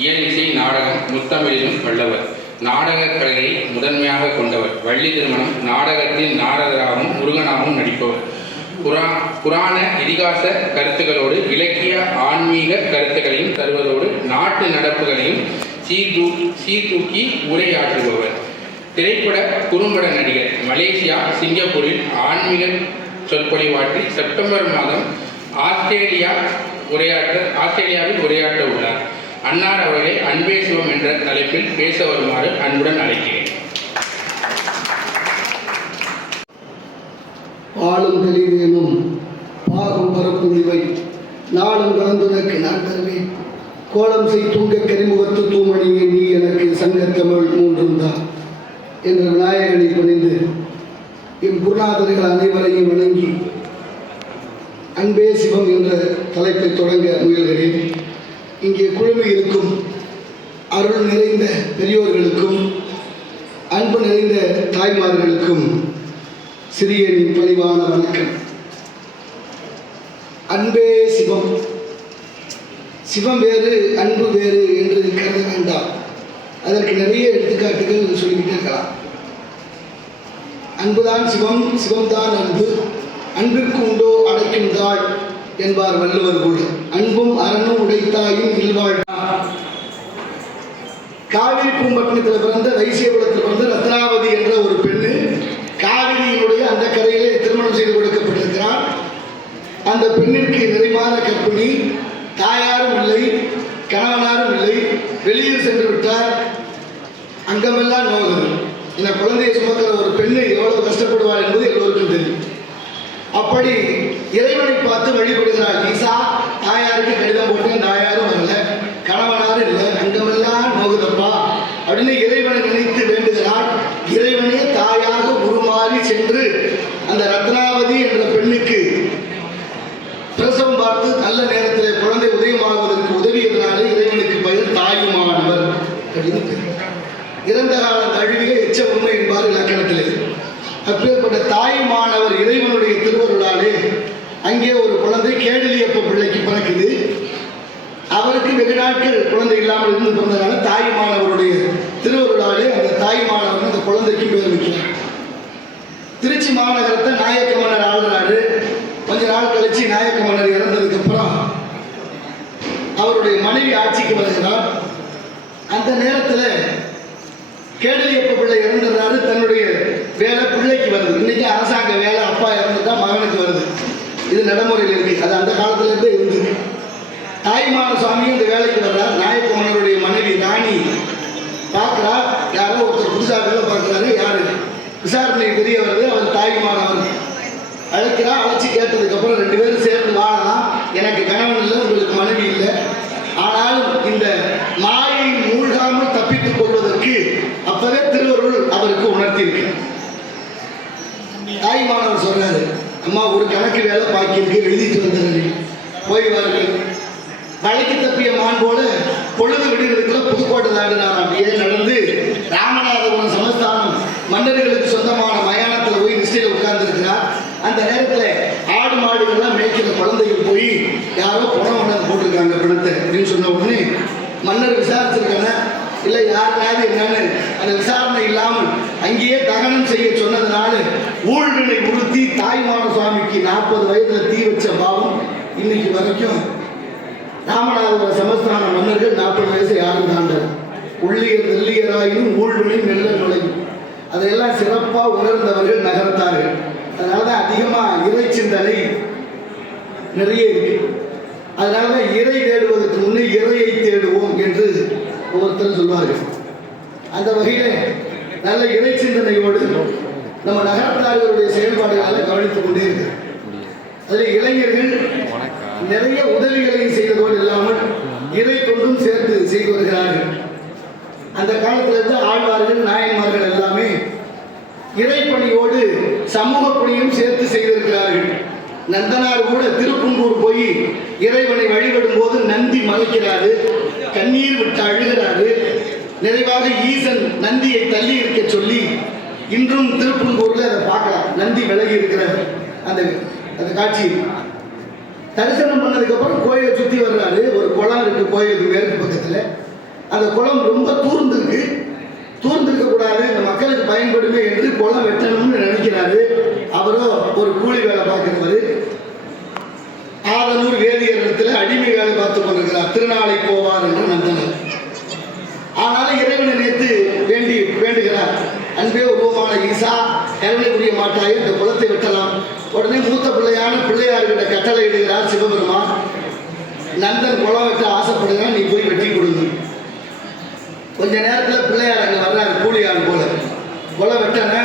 இயல் இசை நாடகம் முத்தமிழிலும் வல்லவர். நாடகக் கலையை முதன்மையாக கொண்டவர். வள்ளி திருமணம் நாடகத்தில் நாரதராகவும் முருகனாகவும் நடிப்பவர். புராண இதிகாச கருத்துக்களோடு இலக்கிய ஆன்மீக கருத்துக்களையும் தருவதோடு நாட்டு நடப்புகளையும் சீர்தூக்கி உரையாற்றுபவர். திரைப்பட குறும்பட நடிகர். மலேசியா சிங்கப்பூரில் ஆன்மீக சொற்பொழிவாற்றி செப்டம்பர் மாதம் ஆஸ்திரேலியாவில் உரையாற்ற உள்ளார். அன்னார் அவர்களை அன்பே சிவம் என்ற தலைப்பில் பேச வருமாறு அன்புடன் அழைக்கிறேன். பாலும் தெளிவேனும் பாகும் பரப்புரிவை நாளும் கலந்துனக்கு நான் தருவேன். கோலம் செய் தூங்க கரிமுகத்து தூமணியே நீ எனக்கு சங்கத்தமிழ் மூன்றும் தான் என்ற விநாயகனை பணிந்து என் குருநாதர்கள் அனைவரையும் வணங்கி அன்பே சிவம் என்ற தலைப்பை தொடங்க முயல்கிறேன். இங்கே குழுமி இருக்கும் அருள் நிறைந்த பெரியோர்களுக்கும் அன்பு நிறைந்த தாய்மார்களுக்கும் சிறியனின் பணிவான வணக்கம். அன்பே சிவம், சிவம் வேறு அன்பு வேறு என்று கருத வேண்டாம். அதற்கு நிறைய எடுத்துக்காட்டுகள் சொல்லிக்கிட்டே இருக்கலாம். அன்புதான் சிவம், சிவம்தான் அன்பு, அன்பிற்கு உண்டோ அடைக்கும் தாள் என்பார் வள்ளுவர் கூட. அன்பும் அரணும் உடைத்தாயும் இல்வாழ். காவிரி பூம்பட்டினத்தில் பிறந்த வைசியகுலத்தில் பிறந்த ரத்னாவதி என்ற ஒரு பெண்ணு காவிரியினுடைய அந்த கரையிலே திருமணம் செய்து கொடுக்கப்பட்டிருக்கிறார். அந்த பெண்ணிற்கு நிறைவான கற்பிணி, தாயாரும் இல்லை, கணவனாரும் இல்லை, வெளியில் சென்று விட்டார். அங்கமெல்லாம் நோகுது. இந்த குழந்தையை சுமக்கிற ஒரு பெண்ணு எவ்வளவு கஷ்டப்படுவார் என்பது எல்லோருக்கும் தெரியும். அப்படி இறைவனை பார்த்து வழிபடுகிறார். ஈசா, தாயாருக்கு கடிதம் போட்டேன், தாயாரும் வரல, கணவனாரும் இல்லை, அங்கமெல்லாம் நோகுதப்பா அப்படின்னு இறைவனை நினைத்து வேண்டுகிறார். இறைவனே தாயாக உருமாறி சென்று அந்த ரத்னாவதி என்ற பெண்ணுக்கு பிரசவம் பார்த்து நல்ல நேரத்தில் குழந்தை உதயமாகுவதற்கு உதவியதனாலே இறைவனுக்கு பெயர் தாயுமானவர் அப்படின்னு. இறந்த காலம் தழுவிய எச்ச உண்மை என்பார் இலக்கணத்திலே. அப்பேற்பட்ட தாயுமானவர் இறைவனுடைய திருவருளாலே அங்கே ஒரு குழந்தை கேடலியப்ப பிள்ளைக்கு பிறக்குது. அவருக்கு வெகு நாட்கள் குழந்தை இல்லாமல் இருந்து பிறந்ததால தாயுமானவருடைய திருவருளாலே அந்த தாயுமானவர் அந்த குழந்தைக்கு பேர் வைக்கிறார். திருச்சி மாநகரத்தை நாயக்க மன்னர் ஆளுறாரு. கொஞ்ச நாள் கழிச்சு நாயக்க மன்னர் இறந்ததுக்கு அப்புறம் அவருடைய மனைவி ஆட்சிக்கு வருகிறார். அந்த நேரத்தில் கேடலியப்ப பிள்ளை இறந்துடுறாரு. தன்னுடைய வேலை பிள்ளைக்கு வருது. இன்னைக்கு அரசாங்க வேலை அப்பா இறந்துட்டா மகனுக்கு வருது. இது நடைமுறையில் இருக்கு. அது அந்த காலத்திலிருந்தே இருந்தது. தாய்மான சுவாமியும் இந்த வேலைக்கு வர்றார். நாயக்க மன்னருடைய மனைவி ராணி பார்க்குறா, யாரோ ஒருத்தர் புதுசாக வேலை பார்க்குறாரு. யாரு விசாரணை தெரிய வருது. அவர் தாய்மானவர் அழைக்கிறா. அழைச்சி கேட்டதுக்கப்புறம் ரெண்டு பேரும் சேர்ந்து வாழலாம். எனக்கு கணவன் இல்லை, உங்களுக்கு மனைவி இல்லை. ஆனாலும் இந்த மாயை மூழ்காமல் தப்பித்துக் கொள்வதற்கு அப்பவே திருவருள் அவருக்கு உணர்த்தியிருக்கு. தாய்மானவர் சொல்றாரு, அம்மா ஒரு கணக்கு வேலை பாக்கியிருக்கு, எழுதிட்டு வந்தாரு, போய் வார்கள். வழக்கு தப்பிய மான் போல பொழுது விடுகிறதுக்குள்ள புதுக்கோட்டை தாண்டினார். அப்படியே நடந்து ராமநாதபுரம் சமஸ்தானம் மன்னர்களுக்கு சொந்தமான மயானத்தில் போய் நிஷ்டையில் உட்கார்ந்துருக்கிறார். அந்த நேரத்தில் ஆடு மாடுகள்லாம் மேய்க்கிற குழந்தைகள் போய் யாரோ பணம் ஒன்று போட்டிருக்காங்க பணத்தை அப்படின்னு சொன்ன உடனே மன்னர் விசாரிச்சிருக்காங்க. இல்லை யாருனாவது என்னன்னு அந்த விசாரணை இல்லாமல் அங்கேயே தகனம் செய்ய சொன்னதுனால ஊழ்வினை உறுத்தி தாய்மான சுவாமிக்கு 40 வயதில் தீ வச்ச பாவம் இன்னைக்கு வரைக்கும் ராமநாதபுர சமஸ்தான மன்னர்கள் 40 வயசு யாரும் தாண்டது. உள்ளியர் நெல்லியராயினும் ஊழ்வினை நெல்ல நுழையும். அதையெல்லாம் சிறப்பாக உணர்ந்தவர்கள் நகர்த்தார்கள். அதனால தான் அதிகமாக இறை சிந்தனை நிறைய இருக்கு. அதனால தான் இறை தேடுவதற்கு முன்னே இறையை தேடுவோம் என்று ஒவ்வொருத்தரும் சொல்வார்கள். அந்த வகையில் நல்ல இறை சிந்தனையோடு நம்ம நகரத்தார்களுடைய செயல்பாடுகளை கவனித்துக் கொண்டே இருக்கு. அதில் இளைஞர்கள் நிறைய உதவிகளை செய்வதோடு இல்லாமல் இறை கொண்டும் சேர்த்து செய்து வருகிறார்கள். அந்த காலத்திலிருந்து ஆழ்வார்கள் நாயன்மார்கள் எல்லாமே இறைப்பணியோடு சமூக பணியும் சேர்த்து செய்திருக்கிறார்கள். நந்தனார் கூட திருப்புங்கூர் போய் இறைவனை வழிபடும் போது நந்தி மறைக்கிறாரு, கண்ணீர் விட்டு அழுகிறாரு. நிறைவாக ஈசன் நந்தியை தள்ளி இருக்க சொல்லி இன்றும் திருப்புங்கூர்ல அதை பார்க்கலாம். நந்தி விலகி இருக்கிற அந்த காட்சி தரிசனம் பண்ணதுக்கு அப்புறம் கோயிலை சுற்றி வர்றாரு. ஒரு குளம் இருக்கு கோயிலுக்கு மேற்கு பக்கத்தில். அந்த குளம் ரொம்ப தூர்ந்திருக்க கூடாது, இந்த மக்களுக்கு பயன்படுமே என்று குளம் வெட்டணும்னு நினைக்கிறாரு. அவரோ ஒரு கூலி வேலை பார்க்கிறவர், ஆதனூர் வேதியர் இடத்துல அடிமை வேலை பார்த்து கொண்டிருக்கிறார். திருநாளை போவார் என்று நந்தனர். ஆனாலும் இறைவனை நேற்று வேண்டுகிறார், அன்பே உருவமான ஈசா, கருணை புரிய மாட்டாயே, இந்த குளத்தை வெட்டலாம். உடனே மூத்த பிள்ளையான பிள்ளையார்கிட்ட கட்டளை இடுகிறார் சிவபெருமான். நந்தன் குளம் வெட்ட ஆசைப்படுகிறான், நீ போய் வெட்டி கொடுங்க. கொஞ்ச நேரத்தில் பிள்ளையார் அங்கே வர்றாரு, கூலியார் போல. குளம் வெட்டன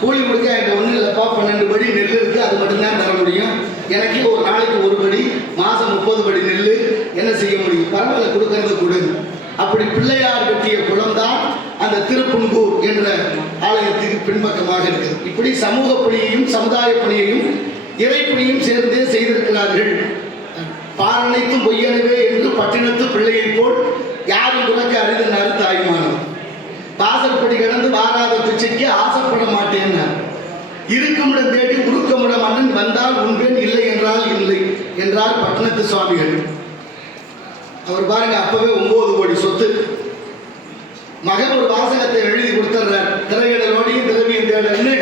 கூலி கொடுக்க என்கிட்ட ஒன்றும் இல்லைப்பா, 12 படி நெல் இருக்குது, அது மட்டும்தான் தர முடியும். எனக்கே ஒரு நாளைக்கு 1 படி, மாதம் 30 படி நெல், என்ன செய்ய முடியும்? பரவாயில்ல, கொடுக்கறது கொடு. அப்படி பிள்ளையார் வெட்டிய குளம்தான் அந்த திருப்புன்கூர் என்ற ஆலயத்துக்கு பின்பக்கமாக இருக்கிறது. இப்படி சமூக பணியையும் சமுதாய பணியையும் இறைப்பணியும் சேர்ந்தே செய்திருக்கிறார்கள். பாரனைத்தும் பொய்யனவே என்று பட்டினத்து பிள்ளையை போல் யாரும் துறக்க அரிதனாரு தாய்மானம். வாசற்படி கடந்து வாராத பிச்சைக்கு ஆசைப்பட மாட்டேன். இருக்குமிடம் தேடி உருக்கமிடம் அண்ணன் வந்தால் உண்பேன், இல்லை என்றால் இல்லை என்றார் பட்டினத்து சுவாமிகள். அவர் பாருங்க, அப்பவே 9 கோடி சொத்து. மகன் ஒரு வாசகத்தை எழுதி கொடுத்துட்றார், திரையிடலோடையும் திரவியம் தேடல்னு.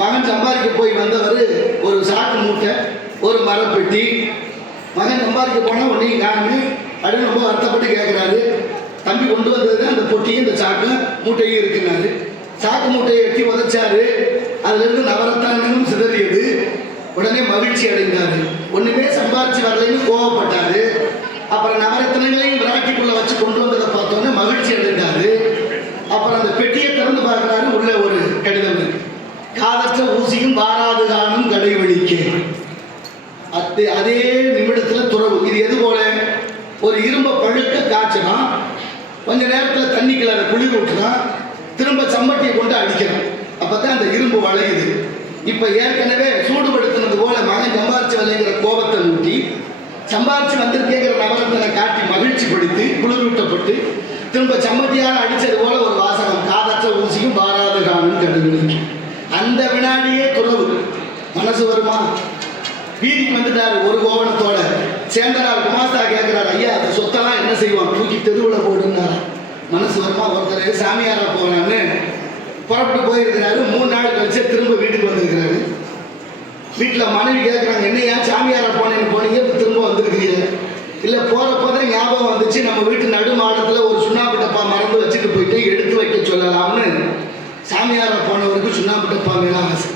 மகன் சம்பாதிக்க போய் வந்தவர் ஒரு சாக்கு மூட்டை, ஒரு மரப்பெட்டி. மகன் சம்பாதிக்க போனால் ஒன்றையும் காணுமே அப்படின்னு ரொம்ப வருத்தப்பட்டு கேட்குறாரு. தம்பி கொண்டு வந்தது அந்த பொட்டியும் இந்த சாக்கு மூட்டையும் இருக்குனாரு. சாக்கு மூட்டையை எட்டி உதைச்சாரு, அதுலேருந்து நவரத்தானும் சிதறியது. உடனே மகிழ்ச்சி அடைந்தார். ஒன்றுமே சம்பாதிச்சு வரலைன்னு கோவப்பட்டாரு. அப்புறம் நவரத்தினங்களையும் விராட்டிக்குள்ள வச்சு கொண்டு வந்ததை பார்த்தோன்னே மகிழ்ச்சி அடைந்தாரு. அப்புறம் அந்த பெட்டியை திறந்து பார்க்குறாரு, உள்ள ஒரு கடிதம் இருக்கு. காதற்ற ஊசியும் வாராது காணும் கடைவெளிக்கு. அதே நிமிடத்தில் துறவு. இது எது போல? ஒரு இரும்பை பழுக்க காய்ச்சனா, கொஞ்ச நேரத்தில் தண்ணிக்குள்ள அதை குளிர் விட்டுனா, திரும்ப சம்பட்டியை கொண்டு அடிக்கணும். அப்போ தான் அந்த இரும்பு வளையுது. இப்போ ஏற்கனவே சூடுபடுத்தினது போல மகன் சம்பாரிச்சு விளைங்கிற கோபத்தை ஊட்டி, சம்பாரிச்சு வந்திருக்கேங்கிற நகரத்தினை காட்டி மகிழ்ச்சி படுத்தி குளிர்விட்டப்பட்டு திரும்ப சம்மட்டியால் அடித்தது போல ஒரு வாசகம், காதற்ற ஊசியும் வாராது காணும் கண்டுபிடிக்கு. அந்த வினாடியே துறவு. மனசு வருமா? வீதிக்கு வந்துட்டாரு ஒரு கோவணத்தோட. சேந்தனார் குமாஸ்தா கேட்கிறார், ஐயா அந்த சொத்தெல்லாம் என்ன செய்வான்? தூக்கி தெருவில் போடுனாரா? மனசு வருமா? ஒருத்தர் சாமியாரா போகிறான்னு புறப்பட்டு போயிருக்கிறாரு. 3 நாள் கழிச்சு திரும்ப வீட்டுக்கு வந்திருக்கிறாரு. வீட்டில் மனைவி கேட்குறாங்க, என்ன ஏன் சாமியாரா போனேன்னு போனீங்க, இப்போ திரும்ப வந்திருக்கிறீங்க? இல்லை, போகிறப்போதான் ஞாபகம் வந்துச்சு, நம்ம வீட்டு நடு மாடத்தில் ஒரு சுண்ணாம்பு டப்பா மறந்து வச்சுட்டு போயிட்டு எடுத்து வைக்க சொல்லலாம்னு சாமியாரா போனவருக்கு சுண்ணாம்பு டப்பா மேலே ஆசை.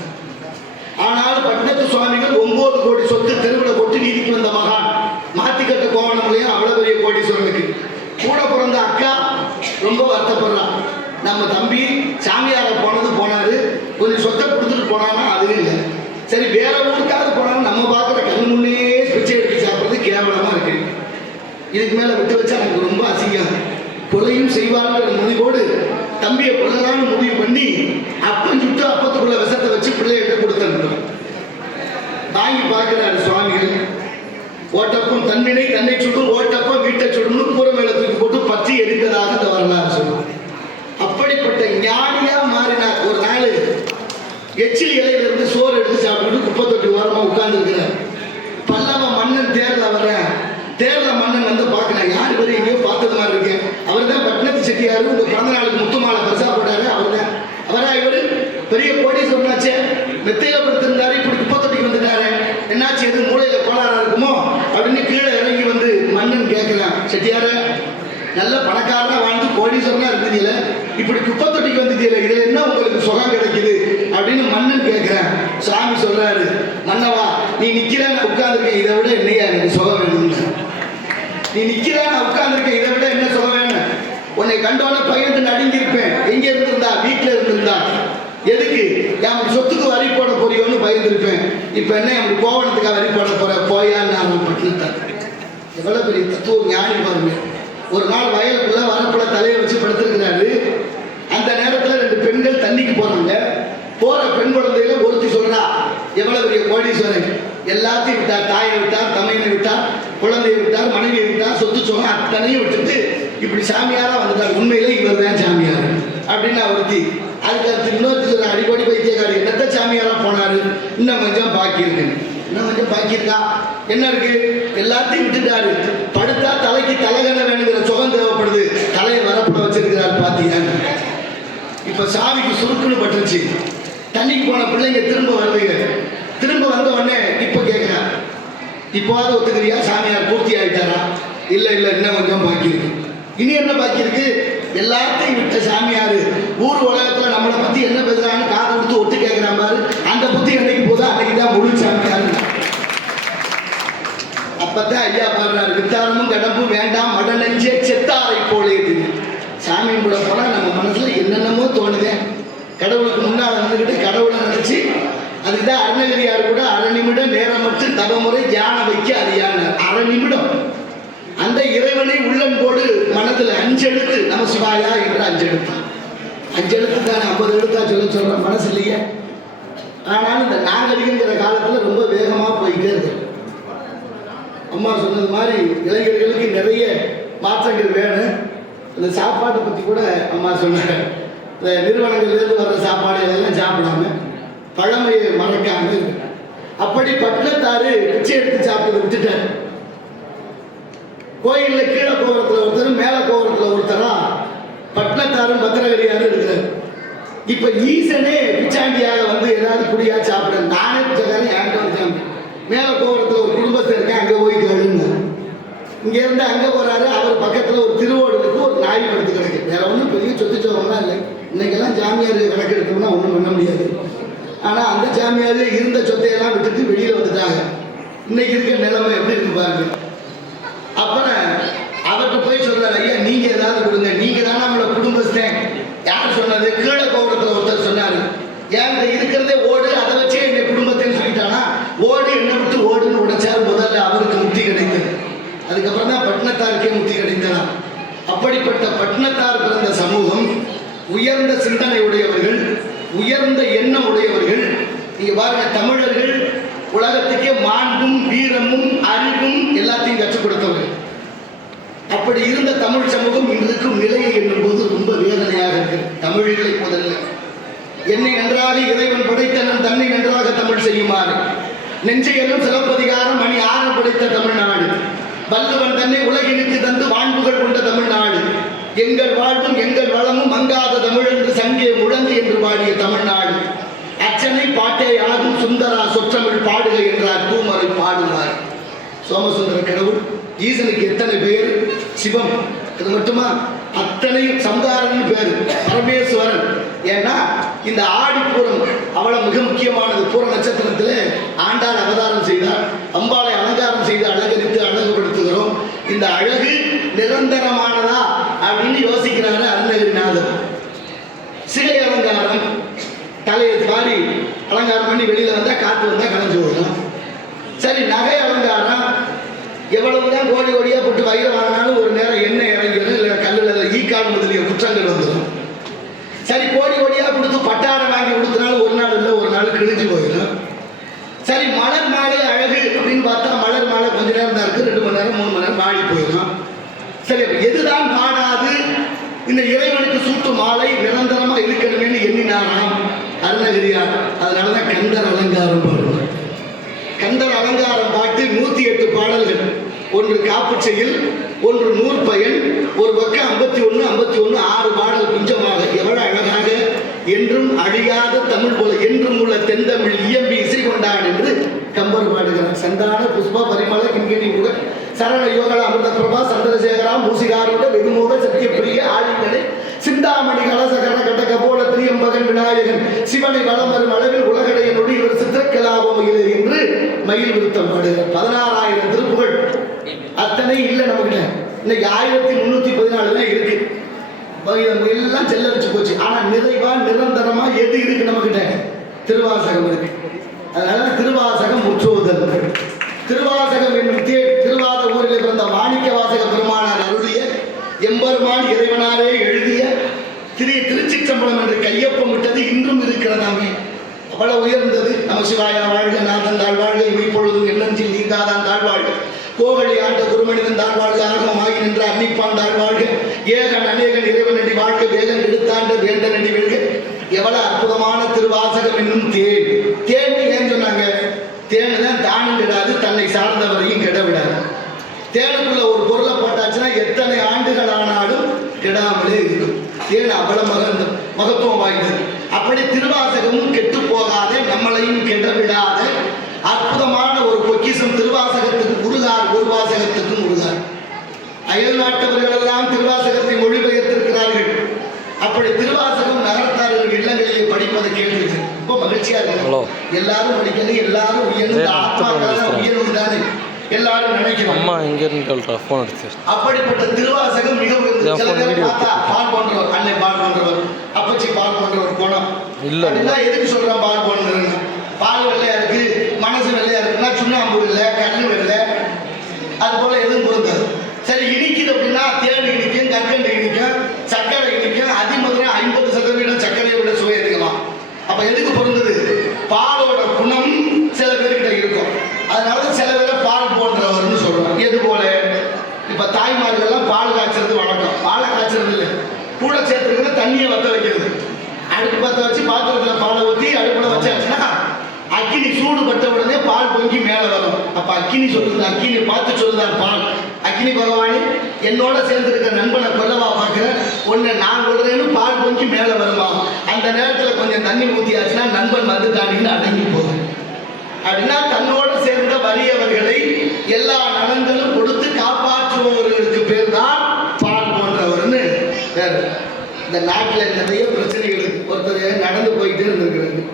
ஆனால் பட்டினத்து சுவாமிகள் 9 கோடி சொத்து தெருவில் போட்டு நீதிக்கு வந்த மகான். மாத்திக்கட்ட கோவணம்லையும் அவ்வளோ பெரிய கோடீஸ்வரனுக்கு. கூட பிறந்த அக்கா ரொம்ப வருத்தப்படுறான். நம்ம தம்பி சாமியாரை போனாரு, கொஞ்சம் சொத்தை கொடுத்துட்டு போனான்னா அதுவும் இல்லை. சரி, வேற ஊருக்காவது போனாலும் நம்ம பார்க்குற கண் முன்னே பிச்சை எடுத்து சாப்பிட்றது கேவலமாக இருக்கு. இதுக்கு மேலே விட்டு வச்சா எனக்கு ரொம்ப அசிங்கம். கொலையும் செய்வாங்கிற முடிவோடு தம்பியை கொள்ளலான்னு முடிவு பண்ணி அப்பம் சுட்டு அப்பத்துக்குள்ள விஷத்தை வச்சு பிள்ளைகிட்ட கொடுத்துருக்கோம். வாங்கி பார்க்கிறாரு சுவாமிகள். ஓட்டப்பம் தன்னினை தன்னை சுடும், ஓட்டப்பம் வீட்டை சுடும்னு கூரை மேல தூக்கி போட்டு பற்றி எரிந்ததாக இந்த வரலாறு சொல்லுவோம். அப்படிப்பட்ட ஞானியா மாறினார். ஒரு நாள் எச்சில் இலையிலிருந்து சோறு எடுத்து சாப்பிட்டு குப்பை தொட்டி ஓரமாக உட்கார்ந்துருக்கிறார். பல்லவ மன்னன் தேர்ல வர்றேன். தேர்ல மன்னன் வந்து பார்க்கிறேன், யார் பேர் எங்கேயோ பார்த்தது மாதிரி இருக்கேன். அவர் தான் பட்டினத்து செட்டியாரு. இந்த பிறந்த நாளுக்கு முத்துமாலை பரிசா போட்டாரு. அவர் தான். அவரா இவர் பெரிய கோடீஸ்வரனாச்சே, மெத்தையில படுத்திருந்தாரு, இப்படி குப்பை தொட்டிக்கு வந்துட்டாரு, என்னாச்சு, எது மூளையில கோளாறா இருக்குமோ அப்படின்னு கீழே இறங்கி வந்து மன்னன் கேட்கலாம், செட்டியார நல்ல பணக்காரனா வாழ்ந்து கோடீஸ்வரனா இருந்தீங்கள, இப்படி குப்பை தொட்டிக்கு வந்துட்டீங்களே, இதுல என்ன உங்களுக்கு சுகம் கிடைக்குது அப்படின்னு மன்னன் கேட்கிறேன். சாமி சொல்றாரு, மன்னவா நீ நிக்கிறேன் நான் உட்கார்ந்துருக்கேன், இதை விட என்னையா எனக்கு சுகம் வேணும்னு. நீ நிக்கிறேன் நான் உட்கார்ந்துருக்கேன், இதை விட என்ன சுகம் வேணும்? உன்னை கண்டோன பையன் நடுங்கிருப்பேன். எங்க இருந்திருந்தா? வீட்டுல இருந்திருந்தா. எதுக்கு? என் சொத்துக்கு வரி போட போறியோன்னு பயந்துருப்பேன். இப்ப என்ன அப்படி கோவணத்துக்காக வரி போட போற போயான்னு நான் பட்டினத்தார். எவ்வளவு பெரிய தத்துவ ஞானி பாருங்க. ஒரு நாள் வயலுக்குள்ள வரப்புல தலையை வச்சு படுத்திருக்கிறாரு. அந்த நேரத்துல 2 பெண்கள் தண்ணிக்கு போறாங்க. போற பெண் குழந்தையில ஒருத்தி சொல்றா, எவ்வளவு பெரிய கோடீஸ்வரன், எல்லாத்தையும் விட்டார், தாயை விட்டார், தமையனை விட்டார், குழந்தையை விட்டார், மனைவியை விட்டார், சொத்து சுகம் அத்தனையும் விட்டுட்டு இப்படி சாமியாரா வந்துட்டார். உண்மையிலே இவர் தான் சாமியார் அப்படின்னு ஒருத்தி. அதுக்கு இன்னொருத்தி அடிக்கடி பைத்தியக்காரி, என்னத்த சாமியாரா போனாரு, இன்னும் கொஞ்சம் பாக்கி இருக்கு, இன்னும் கொஞ்சம் பாக்கி இருக்கா, என்ன இருக்கு, எல்லாத்தையும் விட்டுட்டாரு. படுத்தா தலைக்கு தலகண வேணுங்கிற சுகம் தேவைப்படுது, சாமிக்கு சுருக்குன்னு பட்டுருச்சு. தண்ணிக்கு போன பிள்ளைங்க திரும்ப வருதுங்க. திரும்ப வந்த உடனே இப்போ கேட்குறான், இப்போவாது ஒத்துக்கிறியா, சாமியார் பூர்த்தி ஆகிட்டாரா? இல்லை இல்லை, இன்னும் கொஞ்சம் பாக்கி இருக்கு. இனி என்ன பாக்கி இருக்கு? எல்லாத்தையும் விட்ட சாமியார் ஊர் உலகத்தில் நம்மளை பற்றி என்ன பேசுகிறான்னு காது கொடுத்து ஒட்டு கேட்குறான் பாரு. அந்த புத்தி என்னைக்கு போதோ அன்னைக்கு தான் முழு சாமியார். அப்பதான் ஐயா பாடுறாரு, வித்தாரமும் கடம்பும் வேண்டாம் மட நெஞ்சே செத்தாரை போலே. சாமி கூட போனால் நம்ம மனசில் என்னென்னமோ தோணுதே. கடவுளுக்கு முன்னால் வந்துக்கிட்டு கடவுளை நினச்சி, அதுதான் அருணகிரியார் கூட அரை நிமிடம் நேரம் மட்டும் தவமுறை தியானம் வைக்க அறியானார். அரை நிமிடம் அந்த இறைவனை உள்ளம்போடு மனதில் 5 எழுத்து நம சிவாயா என்ற 5 எழுத்து. 5 எழுத்து தான் 50 எழுத்தா சொல்ற மனசு இல்லையே. ஆனாலும் இந்த நாகரிகங்கிற காலத்தில் ரொம்ப வேகமாக போய்கிட்டே இருக்கு. அம்மா சொன்னது மாதிரி இளைஞர்களுக்கு நிறைய மாற்றங்கள் வேணும். இந்த சாப்பாட்டை பற்றி கூட அம்மா சொன்னாங்க. இந்த நிறுவனங்கள்லேருந்து வர்ற சாப்பாடு இதெல்லாம் சாப்பிடாம பழமையை மறக்காம இருக்கு. அப்படி பட்டினத்தாரு பிச்சை எடுத்து சாப்பிட்டு விட்டுட்டார். கோயிலில் கீழே கோபுரத்தில் ஒருத்தர், மேலே கோபுரத்தில் ஒருத்தரா பட்டினத்தாரும் பத்திரகரியாரும் இருக்கிறார். இப்போ ஈசனே பிச்சாண்டியாக வந்து ஏதாவது குடியா சாப்பிட, நானே பிச்சைக்காரன் யார்கிட்ட வச்சாங்க. மேலே கோபுரத்தில் ஒரு குடும்பத்தை இருக்கேன், அங்கே போய் கேளுங்க. இங்கேருந்து அங்கே போகிறாரு. அவர் பக்கத்தில் ஒரு திருவோடு இருக்கு, ஒரு நாய் படுத்து கிடக்கு. வேற ஒன்றும் பெரிய சொத்து சோகம்லாம் இல்லை. இன்னைக்கெல்லாம் ஜாமியார் கணக்கு எடுத்தோம்னா ஒன்றும் பண்ண முடியாது. ஆனால் அந்த ஜாமியார் இருந்த சொத்தையெல்லாம் விட்டுட்டு வெளியில் வந்துட்டாங்க. இன்னைக்கு இருக்க நிலைமை எப்படி இருக்கு பாருங்க. அப்புறம் அவர்கிட்ட போய் சொல்றாரு, ஐயா நீங்க ஏதாவது கொடுங்க, நீங்க தானே நம்மளோட குடும்பஸ்தேன். யார் சொன்னது? கீழே கோபுரத்தில் ஒருத்தர் சொன்னாரு. ஏன் இருக்கிறதே ஓடு, அதை வச்சே எங்க குடும்பத்தைன்னு சொல்லிட்டானா, ஓடு என்ன விட்டு ஓடுன்னு உடைச்சார். முதல்ல அவருக்கு முக்தி கிடைத்தது. அதுக்கப்புறம் தான் பட்டினத்தாருக்கே முக்தி கிடைத்ததா. அப்படிப்பட்ட பட்டினத்தார் பிறந்த சமூகம் உயர்ந்த சிந்தனை உடையவர்கள், உயர்ந்த எண்ணம் உடையவர்கள். நீங்க பாருங்க, தமிழர்கள் உலகத்துக்கே மாண்பும் வீரமும் அறிவும் எல்லாத்தையும் கற்றுக் கொடுத்தவர்கள். அப்படி இருந்த தமிழ் சமூகம் இன்றைக்கும் நிலையை என்னும் போது ரொம்ப வேதனையாக இருக்கு. தமிழிலை முதல்ல என்னை நன்றாக இறைவன் படைத்தனன், தன்னை நன்றாக தமிழ் செய்யுமாறு நெஞ்சையலும் சிலப்பதிகாரம் மணி 6 படைத்த தமிழ்நாடு. வள்ளுவன் தன்னை உலகினுக்கு தந்து வான்புகள் கொண்ட தமிழ்நாடு. எங்கள் வாழ்வும் எங்கள் வளமும் மங்காத தமிழ் என்று சங்கே முழங்கு என்று பாடிய தமிழ்நாடு. அச்சனை பாட்டை ஆகும் சுந்தரா சொற்றமிழ் பாடுக என்றார் தூமரை பாடுவார். சோமசுந்தர கடவுள். ஈசனுக்கு எத்தனை பேர்? சிவம். இது மட்டுமா? அத்தனையும் சம்ஹாரன் பேர் பரமேஸ்வரன். ஏன்னா இந்த ஆடிப்பூரம் அவ்வளவு மிக முக்கியமானது. பூர நட்சத்திரத்தில் ஆண்டாள் அவதாரம் செய்தார். அம்பாளை அலங்காரம் செய்து அழகரித்து அழகுபடுத்துகிறோம். இந்த அழகு நிரந்தரமானதா அப்படின்னு யோசிக்கிறாரு அருணகிரிநாதர். சிலை அலங்காரம், தலையை பாரி அலங்காரம் பண்ணி வெளியில வந்தா காத்து வந்தா கலைஞ்சு போகும். சரி, நகை அலங்காரம் எவ்வளவுதான் கோடி கோடியா போட்டு வயிறு வாங்கினாலும் ஒரு நேரம் எண்ணெய் இறங்கிடும், இல்லை கல்லில் ஈக்காடு முதலிய குற்றங்கள் வந்துடும். சரி, கோடி கோடியா கொடுத்து பட்டாடை வாங்கி கொடுத்தனாலும் ஒரு நாள் இல்லை ஒரு நாள் கிழிஞ்சு போயிடும். சரி, மலர் மாலை அழகு அப்படின்னு பார்த்தா மலர் மாலை கொஞ்ச நேரம் தான் இருக்கு, 2 மணி நேரம் 3 மணி நேரம் வாடி போயிடும். சரி, எதுதான் பாடாது? இந்த இறைவனுக்கு சூட்டு மாலை நிரந்தரமா இருக்கணுமேனு எண்ணினாராம் அருணகிரியார். அதனாலதான் கந்தர் அலங்காரம் பாடுவார். கந்தர் அலங்காரம் பாட்டு 108 பாடல்கள். ஒன்று காப்பு செயல், ஒன்று நூற்பயன், ஒரு பக்கம் 51 51 6 பாடல் குஞ்சமாக. எவ்வளவு அழகாக! என்றும் அழியாத தமிழ் போல என்றும் உள்ள தென்தமிழ் இயம்பி இசை கொண்டான் என்று கம்பர் பாடுகிறார். சந்தான புஷ்ப பரிமள கிண்கிணி முக சரண யோகல அமிர்த பிரபா சந்திரசேகரா மூசிகாரோட வெகுமோக சத்தியப்பிரிய ஆழிகளை சிந்தாமணி கலசகர கட்டக போல திரியம்பகன் விநாயகன் சிவனை வளம் வரும் அளவில் உலகடைய நொடி ஒரு சித்திரக்கலாபம் இல்லை என்று மயில் விருத்தம் பாடுகிறார். 16,000 திருப்புகள் அத்தனை இல்லை நம்மகிட்ட. இன்னைக்கு 1314 தான் இருக்கு. எல்லாம் செல்ல வச்சு போச்சு. ஆனா நிறைவா நிரந்தரமா எது இருக்கு நம்மகிட்ட? திருவாசகம் இருக்கு. அதனால திருவாசகம் முற்றோதல். திருவாசகம் என்னும் திருவாத ஊரில் பிறந்த மாணிக்க வாசக பெருமானார் அருளிய எம்பெருமான் இறைவனாரே எழுதிய திருச்சிற்றம்பலம் என்று கையொப்பம் விட்டது இன்றும் இருக்கிறதாமே. அவ்வளவு உயர்ந்தது. நம சிவாயா வாழ்க, நாதன் தாழ்வாழ்க, இமைப்பொழுதும் எண்ணஞ்சில் நீங்காதான் தாழ்வாழ்க, கோகலி ஆண்ட குருமனிதன் தாழ்வாழ்க, ஆகமாகி நின்ற அன்னிப்பான் தாழ்வாழ்க, ஏகன் அநேகன் இறைவன் அடி வாழ்க, வேகன் எடுத்தாண்ட வேண்டன் அடி வெல்க. எவ்வளவு அற்புதமான திருவாசகம் என்னும் தேன். தேன் ஏன் சொன்னாங்க? தேனு தான் தானும் விடாது, தன்னை சார்ந்தவரையும் கெட விடாது. தேனுக்குள்ள ஒரு பொருளை போட்டாச்சுன்னா எத்தனை ஆண்டுகள் ஆனாலும் கெடாமலே இருக்கும். தேன் அவ்வளவு மகந்தம். மகத்துவம் வாய்ந்தது. அப்படி திருவாசகமும் கெட்டு போகாத, நம்மளையும் கெடவிடாத அற்புதமான ஒரு பொக்கிஷம் திருவாசகத்துக்கு முருகார், ஒரு வாசகத்துக்கு முருகார். அயல் நாட்டவர்கள் எல்லாம் திருவாசகத்தை மொழிபெயர்த்திருக்கிறார்கள். அப்படி திருவாசகம் நகரத்தார்கள் இல்லங்களிலே படிப்பதை கேட்டு ரொம்ப மகிழ்ச்சியா இருக்கு. எல்லாரும் படிக்கணும், எல்லாரும் உயர்ந்த ஆத்மாக்கள் உயர்வு தானே எல்லாரும் நினைக்கிறோம். அப்படிப்பட்ட திருவாசகம் மிக சில பேர் பார்த்தா பால் போன்றவர், அன்னை பால் போன்றவர், அப்பச்சி பால் போன்றவர் கோணம் இல்ல. எதுக்கு சொல்றான் பால் போன்றவர்? பால் வெள்ளையா இருக்கு, மனசு வெள்ளையா இருக்குன்னா சுண்ணாம்பு வெள்ளை, கண்ணு வெள்ளை, அது போல எதுவும் பொருந்தாது. சரி, இனிக்குது அப்படின்னா தேன் இனிக்கும், கற்கண்டு இனிக்கும், சர்க்கரை இனிக்கும். அதிமதுரம் 50% சர்க்கரையை விட சுவை அதிகமா. அப்ப எதுக்கு பொருந்தது? பாலோட குணம் சில பேர்கிட்ட இருக்கும். அதனால சில பேரை பால் போன்றவர்னு சொல்றோம். எது போல இப்ப தாய்மார்கள்லாம் பால் காய்ச்சறது வழக்கம். பாலை காய்ச்சறது இல்லை, கூட சேர்த்துருக்கிற தண்ணியை வத்த வைக்கிறது. அடுப்பு பற்ற வச்சு பாத்திரத்துல பாலை ஊற்றி அடுப்புல வச்சாச்சுன்னா அக்கினி சூடு பட்ட உடனே பால் பொங்கி மேல வரும். அப்ப அக்கினி சொல்லுது, அக்கினி பார்த்து சொல்லுதான் பால். அக்கினி பகவானே, என்னோட சேர்ந்து இருக்க நண்பனை கொல்லவா பார்க்கிற, ஒன்னு நான் கொள்றேன்னு பால் பொங்கி மேல வருமா? அந்த நேரத்துல கொஞ்சம் தண்ணி ஊத்தியாச்சுன்னா நண்பன் வந்து தாண்டின்னு அடங்கி போகும். அப்படின்னா தன்னோடு சேர்ந்த வறியவர்களை எல்லா நலன்களும் கொடுத்து காப்பாற்றுபவர்களுக்கு பேர் தான் பால் போன்றவர்னு பேர். இந்த நாட்டில் நிறைய பிரச்சனைகள். ஒருத்தர் நடந்து போயிட்டே இருந்திருக்கிறாரு,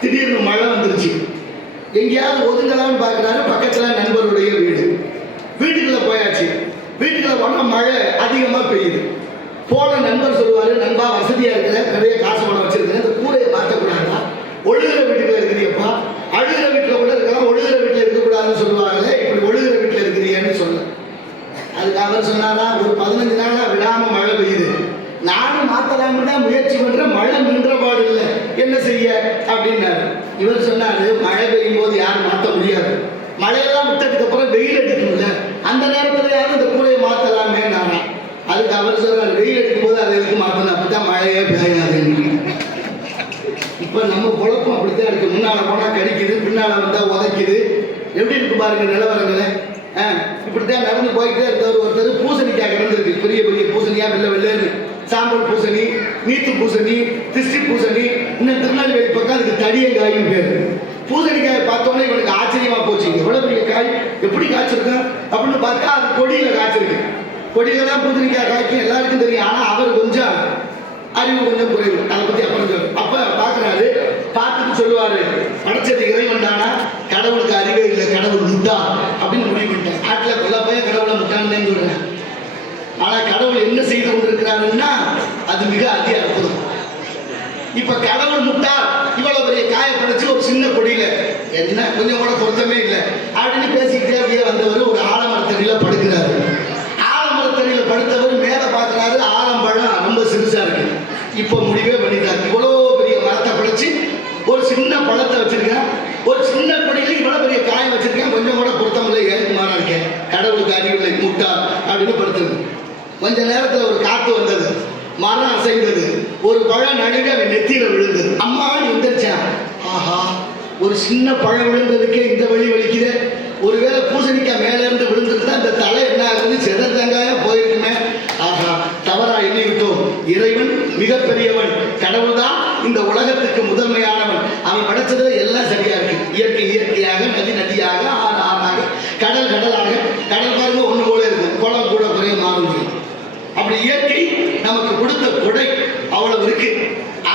திடீர்னு மழை வந்துருச்சு. எங்கேயாவது ஒதுங்கலாம்னு பார்க்குறாரு, பக்கத்தில் நண்பருடைய வீடு. வீட்டுக்குள்ள போயாச்சு. வீட்டுக்குள்ள போனால் மழை அதிகமாக பெய்யுது. போன நண்பர் சொல்லுவார், நண்பா வசதியாக இருக்கிற, நிறைய காசு பணம் வச்சிருக்கேன், இந்த கூரையை மாற்றக்கூடாதா? ஒழுகிற வீட்டுக்குள்ள இருக்கிறியப்பா, அழுகிற வீட்டில் கூட இருக்கலாம், ஒழுகிற வீட்டில் இருக்கக்கூடாதுன்னு சொல்லுவாங்களே, இப்படி ஒழுகிற வீட்டில் இருக்கிறியன்னு சொல்ல. அதுக்கு அவர் சொன்னாரா, ஒரு 15 நாளாக விடாமல் மழை பெய்யுது, நானும் மாற்றலாம்னு தான் முயற்சி பண்ணுறேன், மழை நின்றபாடு இல்லை, என்ன செய்ய அப்படின்னாரு. இவர் சொன்னாரு, மழை பெய்யும் போது யாரும் மாற்ற முடியாது, மழையெல்லாம் விட்டதுக்கு அப்புறம் வெயில் அடிக்கும்ல, அந்த நேரத்தில் யாரும் இந்த கூரையை மாற்றலாமே நானா. அதுக்கு அவர் சொல்றாரு, வெயில் அடிக்கும் போது அதை எதுக்கு மாற்றணும், அப்படித்தான் மழையே பெய்யாது. இப்போ நம்ம குழப்பம் அப்படித்தான் இருக்கு. முன்னால போனால் கடிக்குது, பின்னால வந்தால் உதைக்குது. எப்படி இருக்கு பாருங்க நிலவரங்களே. இப்படித்தான் நடந்து போய்கிட்டே இருந்தவர் ஒருத்தர் பூசணிக்காய் கிடந்திருக்கு, பெரிய பெரிய பூசணியா, வெள்ளை வெள்ளேன்னு, சாம்பல் பூசணி, நீத்து பூசணி, திருஷ்டி பூசணி, இன்னும் திருநெல்வேலி பக்கம் அதுக்கு தடியங்காயின்னு பேர். பூசணிக்காயை பார்த்தோன்னே இவனுக்கு ஆச்சரியமா போச்சு, எவ்வளவு பெரிய காய், எப்படி காய்ச்சிருக்கேன் அப்படின்னு பார்த்தா அது கொடியில காய்ச்சிருக்கு. கொடியில தான் பூசணிக்காய் காய்க்கும், எல்லாருக்கும் தெரியும். ஆனால் அவர் கொஞ்சம் அறிவு கொஞ்சம் குறைவு, அதை பத்தி அப்புறம் சொல்லு. அப்ப பாக்குறாரு, பார்த்துட்டு சொல்லுவாரு, படைச்சது இறைவன் தானா, கடவுளுக்கு அறிவே இல்லை, கடவுள் முட்டா அப்படின்னு முடிவு பண்ணிட்டேன். ஆட்டில் கொல்ல போய் கடவுளை முட்டான்னு சொல்றேன். ஆனா கடவுள் என்ன செய்து கொண்டிருக்கிறாருன்னா அது மிக அதிக அற்புதம். இப்ப கடவுள் முட்டா, இவ்வளவு பெரிய காயப்படைச்சு ஒரு சின்ன கொடியில என்ன கொஞ்சம் கூட பொருத்தமே இல்லை அப்படின்னு பேசிக்கிட்டே அப்படியே வந்தவர் ஒரு ஆலமரத்தடியில படுக்கிறாரு. ஆலமரத்தடியில படுத்தவர் மேல பாக்குறாரு, ஆலம்பழம் ரொம்ப சிறுசா இருக்கு. இப்ப முடிவே பண்ணிட்டாரு, இவ்வளவு பெரிய மரத்தை படைச்சு ஒரு சின்ன பழத்தை வச்சிருக்கேன், ஒரு சின்ன கொடியில இவ்வளவு பெரிய காயம் வச்சிருக்கேன், கொஞ்சம் கூட பொருத்தம் இல்லை, ஏற்குமாறா இருக்கேன், கடவுளுக்கு அறிவில்லை, முட்டா அப்படின்னு படுத்துருக்கு. கொஞ்ச நேரத்தில் ஒரு காத்து வந்தது, மரம் அசைந்தது, ஒரு பழம் நடுங்க அவன் நெத்தியில விழுந்தது. அம்மான்னு எந்திரிச்சான். ஆஹா, ஒரு சின்ன பழம் விழுந்ததுக்கே இந்த வழி வலிக்குது. ஒருவேளை பூசணிக்காய் மேல இருந்து விழுந்துருந்தா அந்த தலை என்ன ஆகுது, செதற்தங்காயா போயிருக்குமே. ஆஹா, தவறா எண்ணி விட்டோம். இறைவன் மிகப்பெரியவன், கடவுள் தான் இந்த உலகத்துக்கு முதன்மையானவன். அவன் படைச்சதுல எல்லாம் சரியா இருக்கு. இயற்கை இயற்கையாக, நதி நதியாக, ஆறு ஆறாக, கடல் கடலாக. கடல் பாருங்க ஒண்ணு போல இருக்கும், குளம் கூட குறைய மாறும். அப்படி இயற்கை நமக்கு கொடுத்த கொடை அவ்வளவு இருக்கு.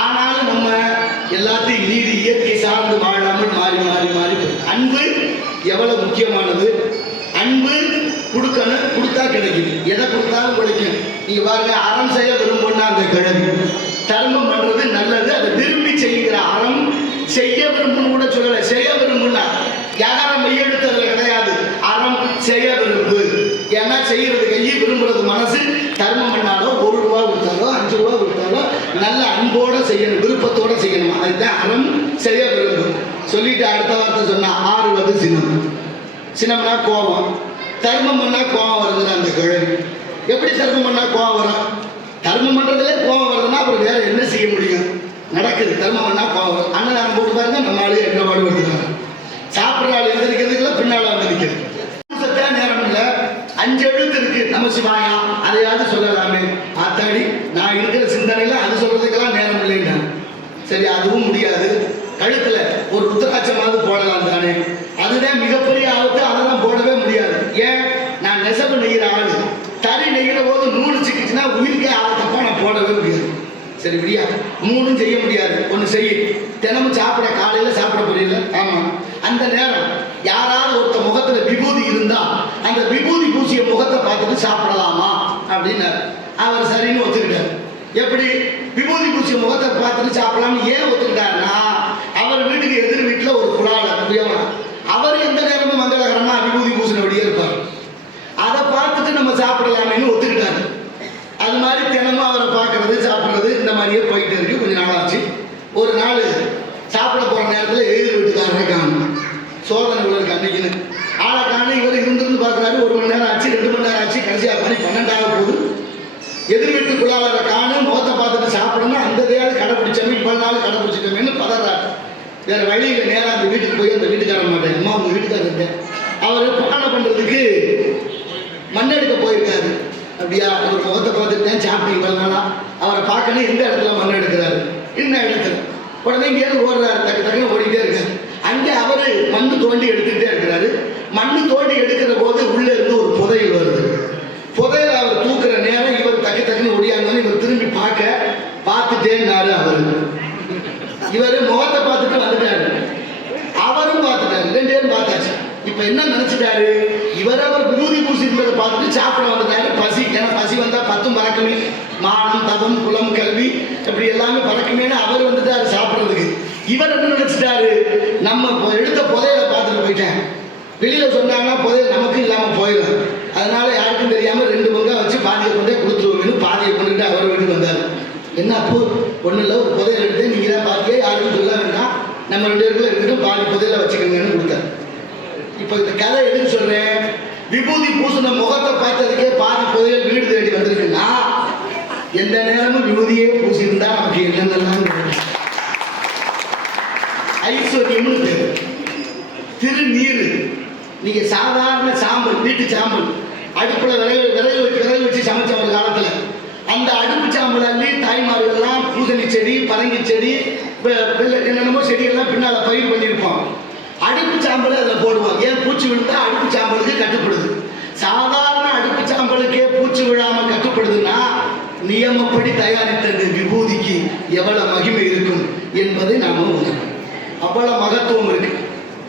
ஆனாலும் நம்ம எல்லாத்தையும் நீதி இயற்கை சார்ந்து வாழாமல் மாறி மாறி மாறி. அன்பு எவ்வளவு முக்கியமானது. அன்பு கொடுக்கணும், கொடுத்தா கிடைக்குது, எதை கொடுத்தாலும் கிடைக்கும். நீங்க பாருங்க, அறம் செய்ய விரும்புனா அந்த கிழவி, தர்மம் பண்றது நல்லது, அதை விரும்பி செய்கிற அறம். செய்ய விரும்புன்னு கூட சொல்லலை, செய்ய விரும்புனா யாரும் மெய்யெழுத்ததுல கிடையாது. அறம் செய்ய விரும்பு, ஏன்னா செய்யறது கையை, விரும்புறது மனசு. தர்மம் பண்ணாலோ 1 ரூபா கொடுத்தாலோ 5 ரூபா கொடுத்தாலோ நல்ல அன்போட செய்யணும், விருப்பத்தோட செய்யணும். அதுதான் அறம் செய்ய விரும்பு. சொல்லிட்டு அடுத்த வார்த்தை சொன்னா, ஆறுவது சினம். சினம்னா கோபம். தர்மம் பண்ணா கோபம் வருதுன்னு அந்த கிழவி. எப்படி தர்மம் பண்ணா கோபம் வரும்? தர்மம் பண்றதுல கோபம் வருதுன்னா அப்புறம் வேற என்ன செய்ய முடியும்? நடக்குது, தர்மம் பண்ணா கோபம் வரும். அன்னதானம் போட்டு பாருங்க, நம்ம ஆளு என்ன பாடு வருதுனாங்க. சாப்பிட்ற ஆள் எந்திரிக்கிறதுக்குள்ள பின்னால நிற்கிறது. நேரம் இல்லை, 5 எழுத்து இருக்கு நமசிவாயா, அதையாவது சொல்லலாமே. ஆத்தாடி, நான் இருக்கிற சிந்தனையில அது சொல்றதுக்கெல்லாம் நேரம் சரி அதுவும் முடியாது, கழுத்துல ஒரு ருத்ராட்சமாவது போடலாம் தானே, அதுதான் மிகப்பெரிய ஆபத்து, அதெல்லாம் போடவே முடியாது. ஏன், நான் நெசவு நெய்கிற ஆளு, தறி நெய்கிற போது நூறு சிக்கிச்சுன்னா உயிருக்கே ஆபத்தப்போ நான் போடவே முடியாது. சரி விடியா, மூணும் செய்ய முடியாது. ஒன்று செய்ய, தினமும் சாப்பிட, காலையில் சாப்பிட புரியல, ஆமாம், அந்த நேரம் யாராவது ஒருத்த முகத்துல விபூதி இருந்தா அந்த விபூதி பூசிய முகத்தை பார்த்துட்டு சாப்பிடலாமா அப்படின்னாரு. அவர் சரின்னு ஒத்துக்கிட்டார். எப்படி விபூதி பூசிய முகத்தை பார்த்துட்டு சாப்பிடலாம்னு ஏன் ஒத்துக்கிட்டாருன்னா, அவர் வீட்டுக்கு எதிர் வீட்டில் ஒரு குழாளர் புரியவா, அவர் எந்த நேரமும் மங்களகரமா விபூதி பூசினபடியே இருப்பார். அதை பார்த்துட்டு நம்ம சாப்பிடலாமேன்னு ஒத்துக்கிட்டாரு. அது மாதிரி தினமும் அவரை பார்க்கறது சாப்பிட்றது இந்த மாதிரியே போயிட்டு இருக்கு. கொஞ்சம் நாளாச்சு. ஒரு நாள் சாப்பிட போகிற நேரத்தில் எதிர் வீட்டுக்காரரை காணும். சோதனை இவருக்கு அன்னைக்குன்னு ஆளை காணும். இவர் இருந்து பார்க்குறாரு. 1 மணி நேரம் ஆச்சு, 2 மணி நேரம் ஆச்சு, கடைசியாக மணி 12 ஆக போகுது. எதிர் வீட்டுக்குள்ளாளரை காணும். முகத்தை பார்த்துட்டு சாப்பிடணும். அந்த தேவை கடைப்பிடிச்சோமே, இவ்வளவு நாள் கடைப்பிடிச்சிட்டோமேன்னு பதறாரு. வேறு வழியில் நேராக அந்த வீட்டுக்கு போய் அந்த வீட்டுக்காரன் மாட்டேன், அம்மா உங்கள் வீட்டுக்காரர் இருக்கேன், அவர் பானை பண்ணுறதுக்கு மண்ணெடுக்க போயிருக்காரு. அப்படியா, அவர் முகத்தை பார்த்துட்டு சாப்பிட்டு இவ்வளவு நாளா அவரை பார்க்கணும். எந்த இடத்துல மண் எடுக்கிறாரு, என்ன இடத்துல, உடனே இங்கேருந்து ஓடுறாரு, டக்கு டக்குன்னு ஓடிக்கிட்டே இருக்காரு. அங்கே அவர் மண்ணு தோண்டி எடுத்துக்கிட்டே இருக்கிறாரு. மண்ணு தோண்டி எடுக்கிற போது உள்ளே இருந்து ஒரு புதையல் வருது. புதையல் அவர் தூக்குற நேரம் இவர் டக்கு டக்குன்னு ஓடியாங்கன்னு இவர் திரும்பி பார்த்துட்டேன்னாரு. இவர் முகத்தை பார்த்துட்டு வந்துட்டாரு, அவரும் பார்த்துட்டாரு, 2 பேரும் பார்த்தாச்சு. இப்ப என்ன நினைச்சிட்டாரு, அவர் விபூதி பூசி இருந்ததை பார்த்துட்டு சாப்பிட வந்துட்டாரு. பசி, ஏன்னா பசி வந்தா 10 பறக்குமே, மானம் தவம் குலம் கல்வி இப்படி எல்லாமே பறக்குமேனு அவர் வந்துட்டாரு சாப்பிட்றதுக்கு. இவர் என்ன நினைச்சிட்டாரு, நம்ம எடுத்த புதையலை பார்த்துட்டு போயிட்டேன், வெளியில சொன்னாங்கன்னா புதையல் நமக்கு இல்லாம போயிடும், அதனால யாருக்கும் தெரியாம 2 பங்கா வச்சு பாதியை கொண்டே கொடுத்துருவோம்னு பாதியை கொண்டுட்டு அவர் வீட்டுக்கு வந்தார். என்ன அப்போ ஒன்றும் இல்லை, ஒரு புதையல் எடுத்து நீங்க தான் பார்த்தியே, யாருக்கும் சொல்ல வேண்டாம், நம்ம 2 பேருக்குள்ள இருக்கட்டும், பாதி புதையலை வச்சுக்கோங்கன்னு கொடுத்தாரு. இப்போ இந்த கதை எதுக்கு சொல்றேன், விபூதி பூசின முகத்தை பார்த்ததுக்கே பாதி புதையல் வீடு தேடி வந்திருக்குன்னா, எந்த நேரமும் விபூதியே பூசி இருந்தா நமக்கு என்னென்னலாம் ஐஸ்வர்யம்னு பேரு. திருநீர், நீங்க சாதாரண சாம்பல், வீட்டு சாம்பல், அடுப்புல விறகு வச்சு சமைச்ச ஒரு காலத்துல அந்த அடுப்பு சாம்பல் அள்ளி தாய்மார்கள்லாம் பூசணி செடி, பரங்கி செடி, என்னென்னமோ செடியெல்லாம் பின்னால பயிர் பண்ணியிருப்போம். அடுப்பு சாம்பலை அதில் போடுவோம். ஏன், பூச்சி விழுந்தா அடுப்பு சாம்பலுக்கு கட்டுப்படுது. சாதாரண அடுப்பு சாம்பலுக்கே பூச்சி விழாம கட்டுப்படுதுன்னா, நியமப்படி தயாரித்த இந்த விபூதிக்கு எவ்வளவு மகிமை இருக்கும் என்பதை நாம உணரணும். அவ்வளவு மகத்துவம் இருக்கு.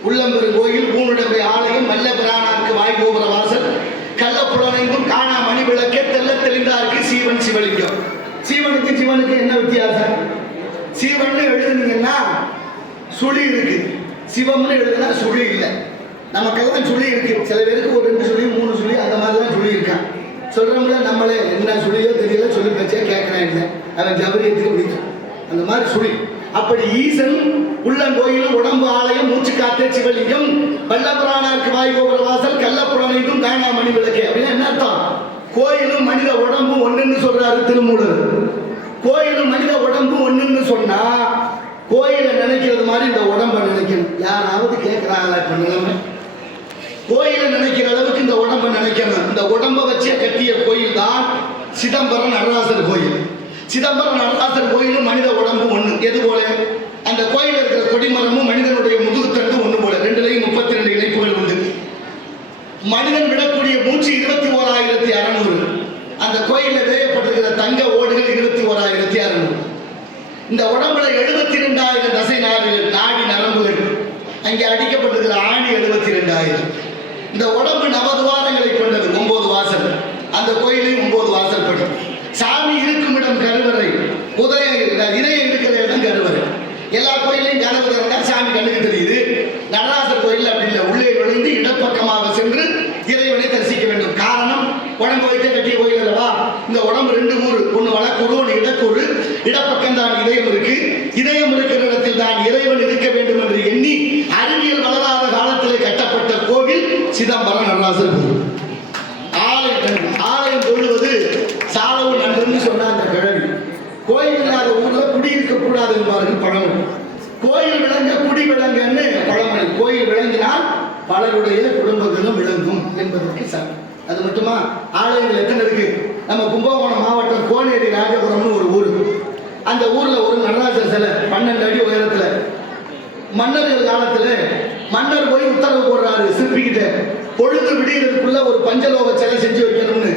உள்ளம்பெரும் கோயில், ஊனுடம்பை ஆலயம், வல்ல பிரானாருக்கு வாய்கோபுர வாசல், கள்ளப்புலனைக்கும் காணா மணி விளக்கே, தெல்ல தெளிந்தாருக்கு சீவன் சிவலிங்கம். சீவனுக்கு சிவனுக்கு என்ன வித்தியாசம்? சீவன் எழுதுனீங்கன்னா சுழி இருக்கு, சிவம்னு எழுதுனா சுழி இல்லை. நமக்கெல்லாம் சுழி இருக்கு, சில பேருக்கு ஒரு 2 சுழி 3 சுழி அந்த மாதிரிலாம் சுழி இருக்கான். சொல்றோம்ல, நம்மளே என்ன சுழியோ தெரியல, சொல்லி பேச்சே கேட்கறேன் இல்லை, அவன் ஜபரியத்துக்கு பிடிக்கும் அந்த மாதிரி சுழி. அப்படி ஈசன் உள்ளங்கோயில், உடம்பு ஆலயம், மூச்சு காத்தே சிவலிங்கம், வல்லபுராணருக்கு வாய்கோபுர வாசல், கள்ளப்புலனைக்கும் காணா மணி விளக்கே. அப்படின்னா என்ன அர்த்தம்? கோயிலும் மனித உடம்பும் ஒண்ணுன்னு சொல்றாரு திருமூலர். கோயிலும் மனித உடம்பும் ஒண்ணுன்னு சொன்னா, கோயிலை நினைக்கிறது மாதிரி இந்த உடம்பை நினைக்கணும். யாராவது கேட்கிறாங்களா? இப்ப நிலைமை கோயிலை நினைக்கிற அளவுக்கு இந்த உடம்பை நினைக்கணும். இந்த உடம்பை வச்சே கட்டிய கோயில் தான் சிதம்பரம் நடராசர் கோயில். சிதம்பரம் நடராசர் கோயிலும் மனித உடம்பு ஒண்ணு. எது போல? அந்த கோயில் இருக்கிற கொடிமரமும் மனிதனுடைய முதுகுத்தண்டு ஒண்ணு போல. 2லயும் 32 இணைப்புகள் உண்டு. மனிதன் விடக்கூடிய மூச்சு 21,600. அந்த கோயிலில் வேயப்பட்டிருக்கிற தங்க ஓடுகள் 21,600. இந்த உடம்புல 72,000 தசை நாடுகள், நாடி நரம்புகள். அங்கே அடிக்கப்பட்டிருக்கிற ஆணி 72,000. இந்த உடம்பு நவதுவாரங்களை கொண்டது, 9 வாசல். அந்த கோயிலையும் 9 வாசல் படி. சாமி இருக்கும் இடம் கருவறை, இதயம் இருக்கிற இடம் கருவறை. எல்லா கோயிலையும் கனவு திறந்தா சாமி கண்ணுக்கு தெரியுது. நடராசர் கோயில் அப்படி இல்லை, உள்ளே நுழைந்து இடப்பக்கமாக சென்று இறைவனை தரிசிக்க வேண்டும். காரணம், உடம்பு வைத்த கட்டிய கோயில் அல்லவா. இந்த உடம்பு 2 கூறு, ஒன்று வடக்கூறு, ஒன்று இடக்கூறு. இடப்பக்கம் தான் இதயம் இருக்கு. இதயம் இருக்கிற இடத்தில் தான் இறைவன் இருக்க வேண்டும் என்று எண்ணி அறிவியல் வளராத காலத்திலே கட்டப்பட்ட கோவில் சிதம்பரம் நடராசர் கோவில். ஆலயம் தொழுவது சாலவு நன்றுன்னு சொன்ன அந்த கிழவி. கோயில் இல்லாத ஊர்ல குடியிருக்க கூடாது என்பார்கள் பழமொழி. கோயில் விளங்க குடி விளங்கன்னு பழமொழி. கோயில் விளங்கினால் பலருடைய குடும்பங்களும் விளங்கும் என்பதற்கு சார். அது மட்டுமா, ஆலயங்கள் எத்தனை இருக்கு? நம்ம கும்பகோணம் மாவட்டம் கோனேரி ராஜபுரம்னு ஒரு ஊர். அந்த ஊர்ல ஒரு நடராஜர் சிலை 12 அடி உயரத்துல. மன்னர்கள் காலத்துல மன்னர் போய் உத்தரவு போடுறாரு சிற்பிக்கிட்ட, பொழுது விடியறதுக்குள்ள ஒரு பஞ்சலோக சிலை செஞ்சு வைக்கணும்னு.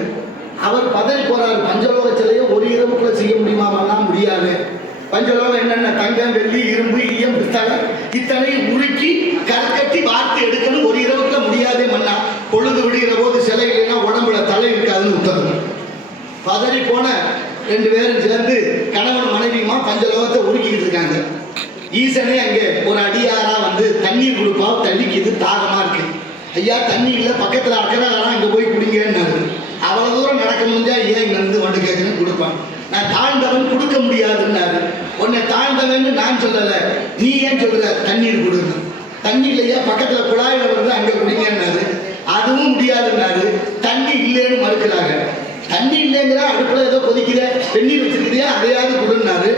அவர் பதறி போறாரு, பஞ்சலோக சிலையை ஒரு இரவுக்குள்ள செய்ய முடியுமானா முடியாது. பஞ்சலோகம் என்னென்ன, தங்கம், வெள்ளி, இரும்பு, ஈயம், பித்தளை இத்தனையும் உருக்கி கற்கட்டி வார்த்து எடுக்கணும், ஒரு இரவுக்குள்ள முடியாதே மன்னா. பொழுது விடுகிற போது சிலை இல்லைன்னா உடம்புல தலை இருக்காதுன்னு உத்தரவு. பதறி போன 2 பேரும் சேர்ந்து கணவன் மனைவியுமா பஞ்சலோகத்தை உருக்கிட்டு இருக்காங்க. ஈசனே அங்கே ஒரு அடியாரா வந்து தண்ணீர் கொடுப்பா, தண்ணிக்கு தாகமா இருக்கு, ஐயா தண்ணி இல்லை, பக்கத்துல அக்கறாலாம் இங்க போய் குடிங்கன்னாரு. அவ்வளவு தூரம் நடக்க முடிஞ்சா ஏன் இங்க இருந்து வந்து கேட்கறேன்னு கொடுப்பான். நான் தாழ்ந்தவன் கொடுக்க முடியாதுன்னாரு. உன்னை தாழ்ந்தவன் நான் சொல்லல, நீ ஏன் சொல்ற தண்ணீர் கொடுங்க. தண்ணி இல்லையா, பக்கத்துல குழாயில வந்து அங்க குடிங்கன்னாரு. அதுவும் முடியாதுன்னாரு. தண்ணி இல்லைன்னு மறுக்கிறாங்க. தண்ணி இல்லைங்கிற அடுப்புல ஏதோ கொதிக்கிற வெந்நீர் வச்சிருக்கிறியா, அதையாவது கொடுன்னாரு.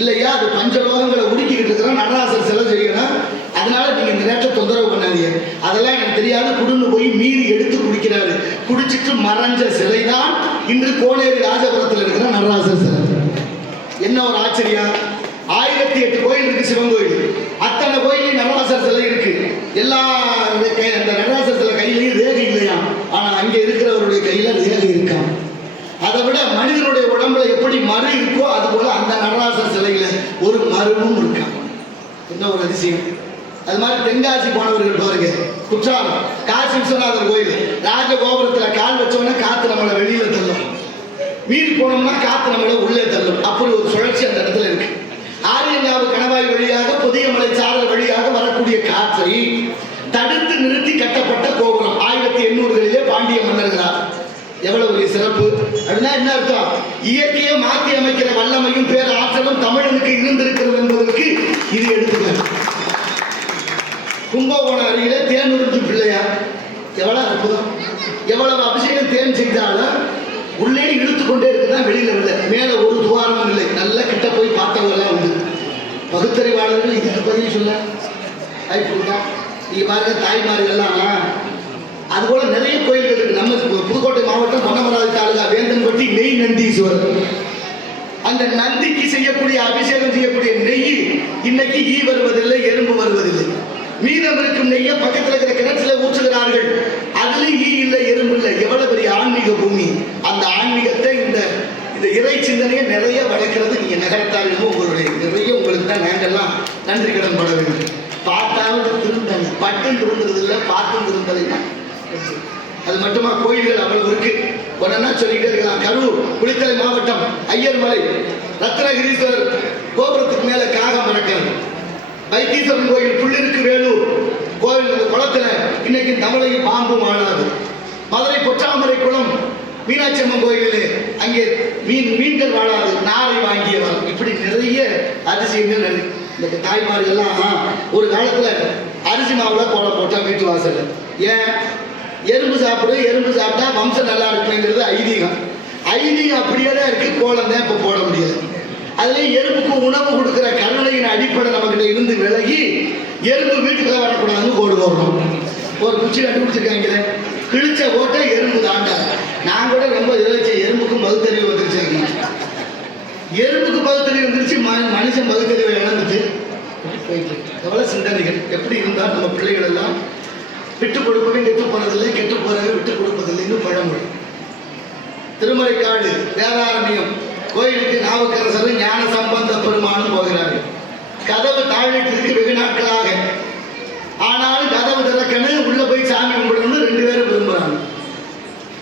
இல்லையா, அது பஞ்சலோகங்களை உருக்கிக்கிட்டு இருக்கிறோம், நடராசர் சிலை செய்யணும், அதனால நீங்க இந்த நேரத்தை தொந்தரவு பண்ணாதீங்க, அதெல்லாம் எனக்கு தெரியாது குடுன்னு போய் மீறி எடுத்து குடிக்கிறாரு. குடிச்சிட்டு மறைஞ்ச சிலை தான் இன்று கோனேரி ராஜபுரத்தில் இருக்கிற நடராசர் சிலை. என்ன ஒரு ஆச்சரியம்! 1008 கோயில் இருக்கு சிவன் கோயில், அத்தனை கோயிலையும் நடராசர் சிலை இருக்கு. எல்லா அந்த நடராசர் சிலை கையிலையும் ரேகை இல்லையா, ஆனா அங்க இருக்கிறவருடைய கையில ரேகை இருக்கான். அதை விட மனிதனுடைய உடம்புல எப்படி மறு இருக்கோ அது போல அந்த நடராசர் சிலையில ஒரு மருவும் இருக்கான். என்ன ஒரு அதிசயம்! அது மாதிரி தென்காசி போனவர்கள் பாருங்க, குற்றாலம் காசி விஸ்வநாதர் கோயில், ராஜகோபுரத்துல கால் வச்சோம்னா காத்து நம்மளை வெளியில தள்ளும், மீறி போனோம்னா காத்து நம்மளை உள்ளே தள்ளும். அப்படி ஒரு சுழற்சி அந்த இடத்துல இருக்கு. ஆரியங்காவு கணவாய் வழியாக புதியமலை சாரல் வழியாக வரக்கூடிய காற்றை தடுத்து நிறுத்தி கட்டப்பட்ட கோபுரம் 1800களிலே பாண்டிய மன்னர்களால். எவ்வளவு ஒரு சிறப்பு அப்படின்னா என்ன அர்த்தம்? இயற்கையை மாற்றி அமைக்கிற வல்லமையும் பேர் ஆற்றலும் தமிழனுக்கு இருந்திருக்கிறது என்பதற்கு இது எடுத்துக்க. கும்பகோணம் அருகிலே தேனுறிஞ்சி பிள்ளையார், எவ்வளவு அற்புதம்! எவ்வளவு அபிஷேகம் தேன் செய்தாலும் உள்ளே இழுத்து கொண்டே இருக்குதான், வெளியில விட மேல ஒரு துவாரமும் இல்லை. நல்ல கிட்ட போய் பார்த்தவங்கலாம் உண்டு. பகுத்தறிவாளர்கள் இதுக்கு பதில் சொல்ல வாய்ப்புதான். நீங்க பாருங்க, தாய்மார்கள்லாம் அதுபோல நிறைய கோயில்கள் இருக்கு. நம்ம புதுக்கோட்டை மாவட்டம் பொன்னமராவதி தாலுகா வேந்தன்பட்டி நெய் நந்தீஸ்வரர், அந்த நந்திக்கு செய்யக்கூடிய அபிஷேகம் செய்யக்கூடிய நெய் இன்னைக்கு ஈ வருவதில்லை, எறும்பு வருவதில்லை. மீதம் இருக்கும் நெய்யை பக்கத்தில் இருக்கிற கிணற்றுல ஊற்றுகிறார்கள், அதுலயும் ஈ இல்லை, எறும்பு இல்லை. எவ்வளவு பெரிய ஆன்மீக பூமி! அந்த ஆன்மீகத்தை இந்த இறை சிந்தனையை நிறைய வளர்க்கிறது நீங்க நகரத்தார்கள் உங்களுடைய நிறைய உங்களுக்கு தான் நாங்கள்லாம் நன்றி கடன் பட வேண்டும். பார்த்தாவது திருந்தாங்க, பட்டன் திருந்துறது இல்லை, பார்த்தும் திருந்தலைன்னா அது மட்டுமா? கோயில்கள் அவ்வளவு இருக்கு, உடனே சொல்லிக்கிட்டே இருக்கலாம். கரூர் குளித்தலை மாவட்டம் ஐயர்மலை ரத்னகிரீஸ்வரர் கோபுரத்துக்கு மேல காகம் பறக்கிறது. வைத்தீஸ்வரன் கோயில் புள்ளிருக்கு வேலூர் கோவில் குளத்துல இன்னைக்கு தமிழையும் பாம்பும் ஆளாது. மதுரை பொற்றாமரை குளம் மீனாட்சி அம்மன் கோயிலே அங்கே மீன்கள் வாழாது, நாரை வாங்கியவர். இப்படி நிறைய அதிசயங்கள் இந்த தாய்மார்கள்லாம் ஒரு காலத்துல அரிசி மாவுல கோலம் போட்டா வீட்டு வாசல். ஏன்? எறும்பு சாப்பிட்டா வம்சம் நல்லா இருக்குங்கிறது ஐதீகம். ஐதீகம் அப்படியே தான் இருக்கு, கோலம் தான் இப்ப போட முடியாது. அதுலேயும் எறும்புக்கு உணவு கொடுக்குற கருணையின் அடிப்படை நம்மகிட்ட இருந்து விலகி எறும்பு வீட்டுக்குள்ள வரக்கூடாதுன்னு கோடு போடுறோம். ஒரு குச்சி கண்டுபிடிச்சிருக்காங்களே, கிழிச்ச ஓட்டை எறும்பு தாண்டா. நான் கூட ரொம்ப யோசிச்ச, எறும்புக்கும் பகுத்தறிவு வந்துருச்சு. எறும்புக்கு பகுத்தறிவு வந்துருச்சு, மனுஷன் பகுத்தறிவு இழந்துச்சு. போயிட்டு எவ்வளவு சிந்தனைகள்! எப்படி இருந்தால் நம்ம பிள்ளைகள் எல்லாம் விட்டு கொடுப்பவே கெட்டு போனதில்லை, கெட்டு போறவே விட்டு கொடுப்பதில்லைன்னு பழமொழி. திருமறைக்காடு வேதாரண்யம் கோயிலுக்கு நாவுக்கரசரும் ஞான சம்பந்த பெருமானும் போகிறார்கள். கதவு தாழிட்டு வெகு நாட்களாக, ஆனாலும் கதவு திறக்கணும், உள்ள போய் சாமி கும்பிடணும்னு 2 பேரும் விரும்புறாங்க.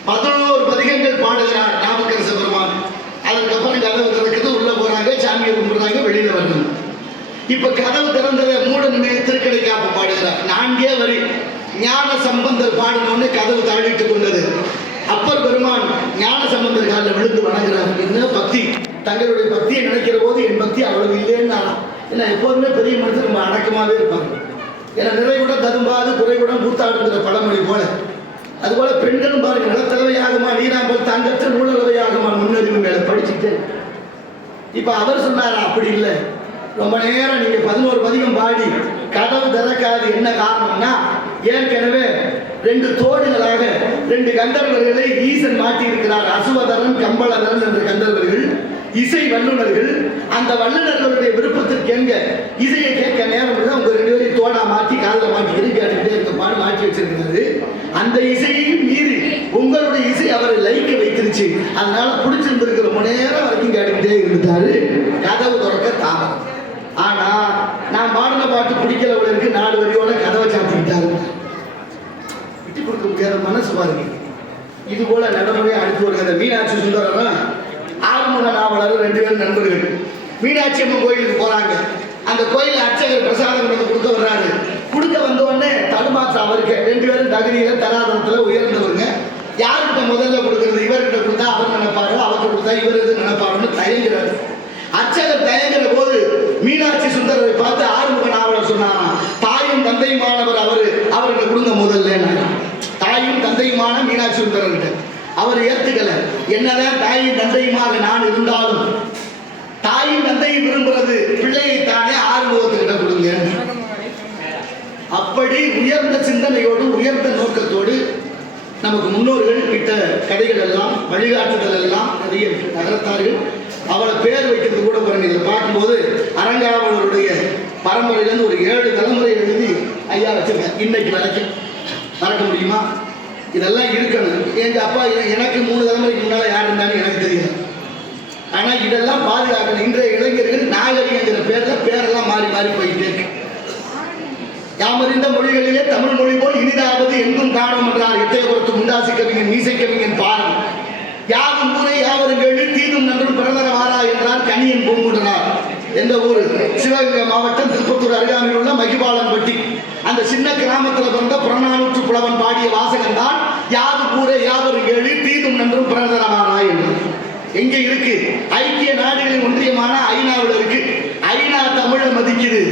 11 பதிகங்கள் பாடுகிறார் நாவுக்கரச பெருமான். அதுக்கப்புறம் கதவு திறக்குது, உள்ள போறாங்க, சாமியை கும்பிடுறாங்க, வெளியில வரணும். இப்ப கதவு திறந்ததை மூடனுமே திருக்கடை காப்பு பாடுகிறார். 4 வரி ஞான சம்பந்தர் பாடணும்னு கதவு தாழிட்டு கொண்டது. அப்பர் பெருமான் ஞான சம்பந்தர் காலில் விழுந்து வணங்குறார். என்ன பக்தி! தங்களுடைய பக்தியை நினைக்கிற போது என் பக்தி அவ்வளவு இல்லைன்னு. ஏன்னா எப்போதுமே பெரிய மனுஷன் நம்ம அடக்கமாகவே இருப்பாங்க. ஏன்னா நிறைவுடன் ததும்பாது குறைவுடன் கூத்தாடுங்கிற பழமொழி போல, அதுபோல பெண்களும் பாருங்க, நிலத்தளவையாகுமா நீராம்பல் தங்கற்ற நூலளவையாகுமா முன்னறிவு மேல படிச்சுட்டு. இப்ப அவர் சொன்னார், அப்படி இல்லை, ரொம்ப நேரம் நீங்க 11 பதிகம் பாடி கதவு திறக்காது. என்ன காரணம்னா, ஏற்கனவே 2 தோடுகளாக 2 கந்தர்வர்களை ஈசன் மாட்டி இருக்கிறார். அசுவதரன் கம்பளதரன் என்ற கந்தர்வர்கள் இசை வல்லுநர்கள். அந்த வல்லுநர்களுடைய விருப்பத்திற்கு எங்க இசையை கேட்க நேரம் இல்லை. அவங்க 2 பேரையும் தோடா மாற்றி காதில் மாட்டிக்கிட்டு கேட்டுக்கிட்டே இருக்க பாடு மாற்றி வச்சிருக்கிறாரு. அந்த இசையையும் மீறி உங்களுடைய இசை அவரை லைக்க வைத்திருச்சு. அதனால பிடிச்சிருந்திருக்கிற ரொம்ப நேரம் வரைக்கும் கேட்டுக்கிட்டே இருந்துட்டாரு. கதவு திறக்க தாமதம். ஆனா நான் பாடின பாட்டு பிடிக்கிறவர்களுக்கு 4 வரியோட கதவை சாத்திக்கிட்டாரு. விட்டு கொடுக்க முடியாத மனசு பாருங்க. இது போல நடைமுறையை அனுப்பி வருகிற மீனாட்சி சுந்தரம் ஆறுமுக நாவலர் 2 பேரும் நண்பர்கள். மீனாட்சி அம்மன் கோயிலுக்கு போறாங்க. அந்த கோயில அர்ச்சகர் பிரசாதம் கொடுக்க வர்றாரு. கொடுக்க வந்த உடனே தடுமாற்ற அவருக்கு 2 பேரும் தகுதியில தராதரத்துல உயர்ந்தவங்க. யாருக்கிட்ட முதல்ல கொடுக்கறது? இவர்கிட்ட கொடுத்தா அவர் நினைப்பாரு, அவர்கிட்ட கொடுத்தா இவர் எது நினைப்பாருன்னு தயங்குறாரு. அர்ச்சகர் தயங்குற போது மீனாட்சி சுந்தரரை பார்த்து ஆறுமுக நாவலர் சொன்னாங்க, தாயும் தந்தையுமானவர் அவருக்கு கொடுங்க முதல்ல. தாயும் தந்தையுமான மீனாட்சி சுந்தரர்கிட்ட அவர் ஏத்துக்கல. என்னதான் தாயும் தந்தையுமாக நான் இருந்தாலும் தாயும் தந்தையும் விரும்புறது பிள்ளையை தானே ஆறுமுகத்துக்கிட்ட கொடுங்க. அப்படி உயர்ந்த சிந்தனையோடு உயர்ந்த நோக்கத்தோடு நமக்கு முன்னோர்கள் கிட்ட கதைகள் எல்லாம் வழிகாட்டுதல் எல்லாம் நிறைய நகரத்தார்கள். அவளை பேர் வைக்கிறது கூட பாருங்க. இதை பார்க்கும்போது அரங்காவலருடைய பரம்பரையிலேருந்து ஒரு 7 தலைமுறை எழுதி ஐயா வச்சிருக்கேன். இன்னைக்கு வரைக்கும் மறக்க முடியுமா? இதெல்லாம் இருக்கணும். எங்க அப்பா எனக்கு 3 தலைமுறைக்கு முன்னால யார் இருந்தாலும் எனக்கு தெரியும். ஆனா இதெல்லாம் பாதுகாக்கணும். இன்றைய இளைஞர்கள் நாகரிகங்கிற பேரெல்லாம் மாறி மாறி போயிட்டே இருக்கு. யாமறிந்த மொழிகளிலே தமிழ் மொழி போல் இனிதாவது எங்கும் காணும் என்றார் எட்டயபுரத்து முண்டாசி கவிஞன் மீசை கவிஞன் பாரம். யாரும் ஊரை யாவரும் கேள்வி தீதும் நன்றும் பிறந்தர வாரா என்றார் கனியன் பூங்குன்றனார். எந்த ஊர்? சிவகங்கை மாவட்டம் திருப்பத்தூர் அருகாமையில் உள்ள மகிபாலன்பட்டி. அந்த சின்ன கிராமத்தில் பிறந்த புறநானூற்று புலவன் பாடிய வாசகம் தான் யாது ஊரை யாவரும் கேள்வி தீதும் நன்றும் பிறந்தர வாரா என்றார். எங்க இருக்கு? ஐக்கிய நாடுகளின் ஒன்றியமான ஐநாவில் இருக்கு. ஐநா தமிழை மதிக்குது.